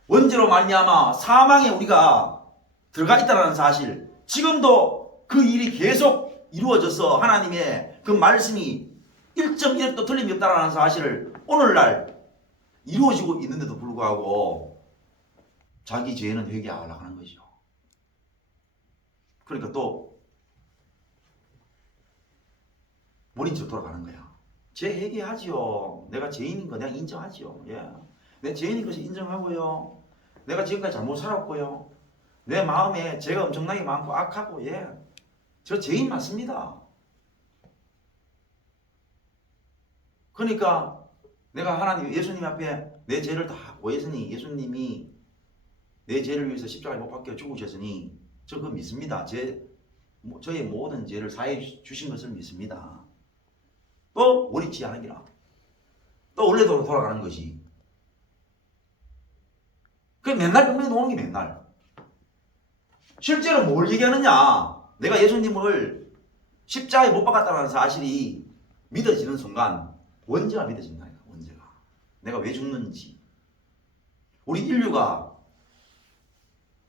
원죄로 말미암아 사망에 우리가 들어가 있다는 사실, 지금도 그 일이 계속 이루어져서 하나님의 그 말씀이 1.1도 틀림이 없다라는 사실을 오늘날 이루어지고 있는데도 불구하고 자기 죄는 회개하려고 하는 거죠. 그러니까 또 본인처럼 돌아가는 거야. 죄 회개하지요. 내가 죄인인 거 내가 인정하지요. 예. 내 죄인인 것을 인정하고요. 내가 지금까지 잘못 살았고요. 내 마음에 죄가 엄청나게 많고 악하고 예. 저 죄인 맞습니다. 그러니까 내가 하나님 예수님 앞에 내 죄를 다 고했으니 예수님이 내 죄를 위해서 십자가에 못 박혀 죽으셨으니 저 그거 믿습니다. 저의 모든 죄를 사해 주신 것을 믿습니다. 또 원리치 않은 기라. 또 원래대로 돌아가는 것이. 그 맨날 병명이 오는 게 맨날. 실제로 뭘 얘기하느냐. 내가 예수님을 십자가에 못 박았다는 사실이 믿어지는 순간 원죄가 믿어진다니까. 원죄가. 내가 왜 죽는지. 우리 인류가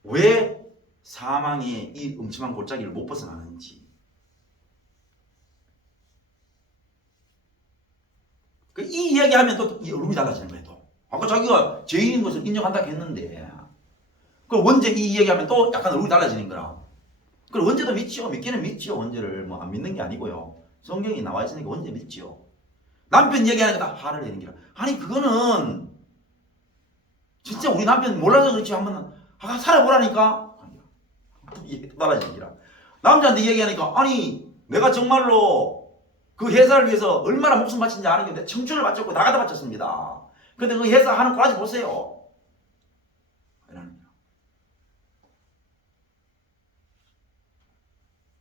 왜 사망의 이 음침한 골짜기를 못 벗어나는지. 이 이야기하면 또 얼굴이 달라지는 거예요. 또. 아까 자기가 죄인인 것을 인정한다고 했는데 그 원죄 이 이야기하면 또 약간 얼굴이 달라지는 거라. 그럼 원죄도 믿지요. 믿기는 믿지요. 원죄를 뭐 안 믿는 게 아니고요. 성경이 나와 있으니까 원죄 믿지요. 남편 얘기하는 거 다 화를 내는 기라. 아니 그거는 진짜 우리 남편 몰라서 그렇지 한번 살아보라니까. 이게 또 달라지는 기라. 남자한테 얘기하니까 아니 내가 정말로 그 회사를 위해서 얼마나 목숨 바친지 아는 게 내 청춘을 바쳤고 나가다 바쳤습니다. 근데 그 회사 하는 꼬라지 보세요.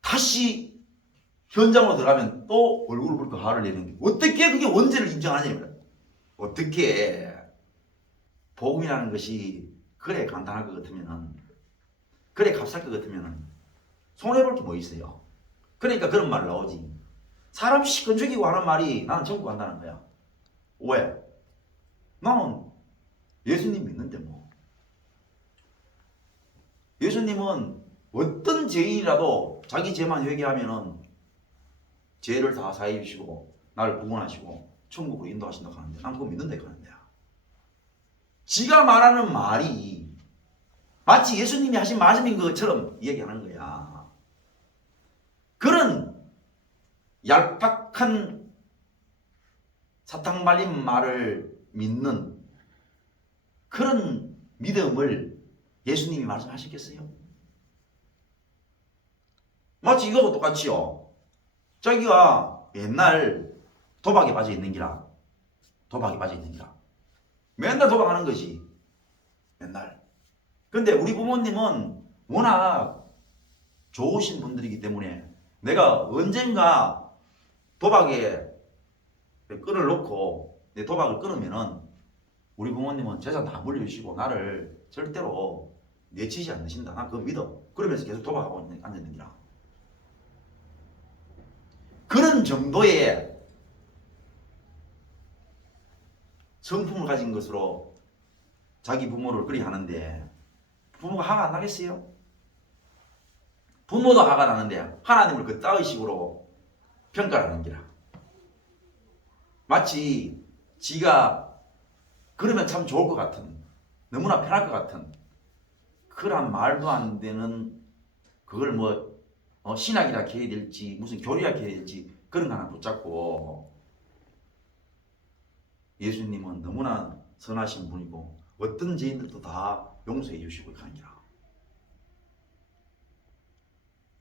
다시 현장으로 들어가면 또 얼굴을 붉고 화를 내는 게 어떻게 그게 원죄를 인정하냐. 어떻게 복음이라는 것이 그래 간단할 것 같으면은 그래 값쌀 것 같으면은 손해볼 게 뭐 있어요. 그러니까 그런 말 나오지. 사람 시건 죽이고 하는 말이 나는 천국 간다는 거야. 왜? 나는 예수님 믿는데 뭐. 예수님은 어떤 죄인이라도 자기 죄만 회개하면은 죄를 다 사해 주시고 나를 구원하시고 천국으로 인도하신다고 하는데 난 그거 믿는다 이거는데. 지가 말하는 말이 마치 예수님이 하신 말씀인 것처럼 얘기하는 거야. 그런 얄팍한 사탕 발린 말을 믿는 그런 믿음을 예수님이 말씀하셨겠어요? 마치 이거하고 똑같이요. 자기가 맨날 도박에 빠져 있는 기라. 도박에 빠져 있는 기라. 맨날 도박하는 거지. 맨날. 근데 우리 부모님은 워낙 좋으신 분들이기 때문에 내가 언젠가 도박에 끈을 놓고 내 도박을 끊으면은 우리 부모님은 재산 다 물려주시고 나를 절대로 내치지 않으신다. 난 그거 믿어. 그러면서 계속 도박하고 앉아있는 기라. 그런 정도의 성품을 가진 것으로 자기 부모를 그리 하는데 부모가 화가 안 나겠어요? 부모도 화가 나는데 하나님을 그 따의 식으로 평가를 하는 기라. 마치 지가 그러면 참 좋을 것 같은, 너무나 편할 것 같은 그런 말도 안 되는 그걸 뭐 신학이라 해야 될지 무슨 교리라 해야 될지 그런 거 하나 붙잡고 예수님은 너무나 선하신 분이고 어떤 죄인들도 다 용서해 주시고 가는 기라.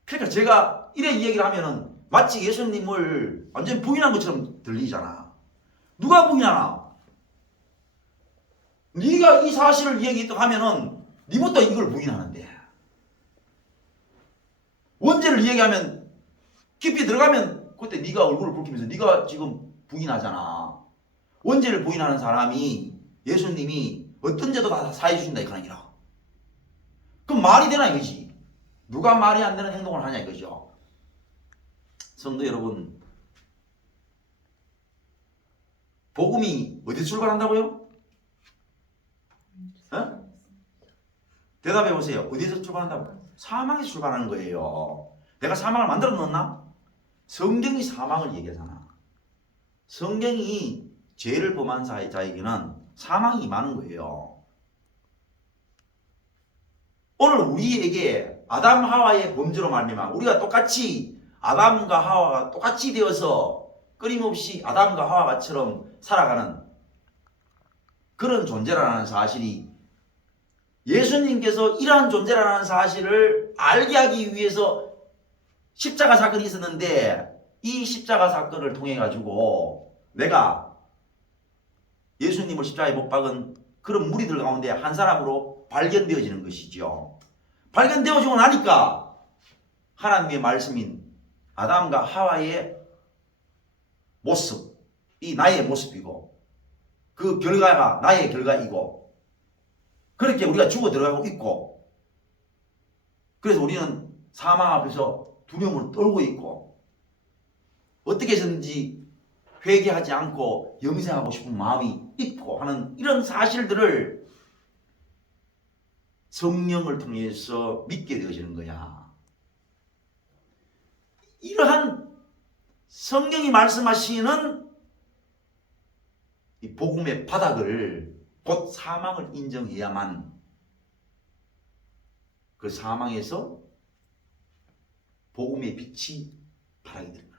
그러니까 제가 이래 얘기를 하면은 마치 예수님을 완전히 부인한 것처럼 들리잖아. 누가 부인하나? 네가 이 사실을 얘기했다고 하면은 네부터 이걸 부인하는데 원죄를 얘기하면 깊이 들어가면 그때 네가 얼굴을 붉히면서 네가 지금 부인하잖아. 원죄를 부인하는 사람이 예수님이 어떤 죄도 다 사해 주신다 이거니라. 그럼 말이 되나 이거지? 누가 말이 안 되는 행동을 하냐 이거죠. 성도 여러분, 복음이 어디서 출발한다고요? 대답해 보세요. 어디서 출발한다고? 사망에서 출발하는 거예요. 내가 사망을 만들어 놓았나? 성경이 사망을 얘기하잖아. 성경이 죄를 범한 자에게는 사망이 임하는 거예요. 오늘 우리에게 아담 하와의 범죄로 말미암아 우리가 똑같이 아담과 하와가 똑같이 되어서 끊임없이 아담과 하와처럼 살아가는 그런 존재라는 사실이 예수님께서 이러한 존재라는 사실을 알게 하기 위해서 십자가 사건이 있었는데 이 십자가 사건을 통해 가지고 내가 예수님을 십자가에 못 박은 그런 무리들 가운데 한 사람으로 발견되어지는 것이죠. 발견되어지고 나니까 하나님의 말씀인 아담과 하와의 모습이 나의 모습이고 그 결과가 나의 결과이고 그렇게 우리가 죽어 들어가고 있고 그래서 우리는 사망 앞에서 두려움을 떨고 있고 어떻게 해서든지 회개하지 않고 영생하고 싶은 마음이 있고 하는 이런 사실들을 성령을 통해서 믿게 되어지는 거야. 이러한 성경이 말씀하시는 이 복음의 바닥을 곧 사망을 인정해야만 그 사망에서 복음의 빛이 발하게 될 거야.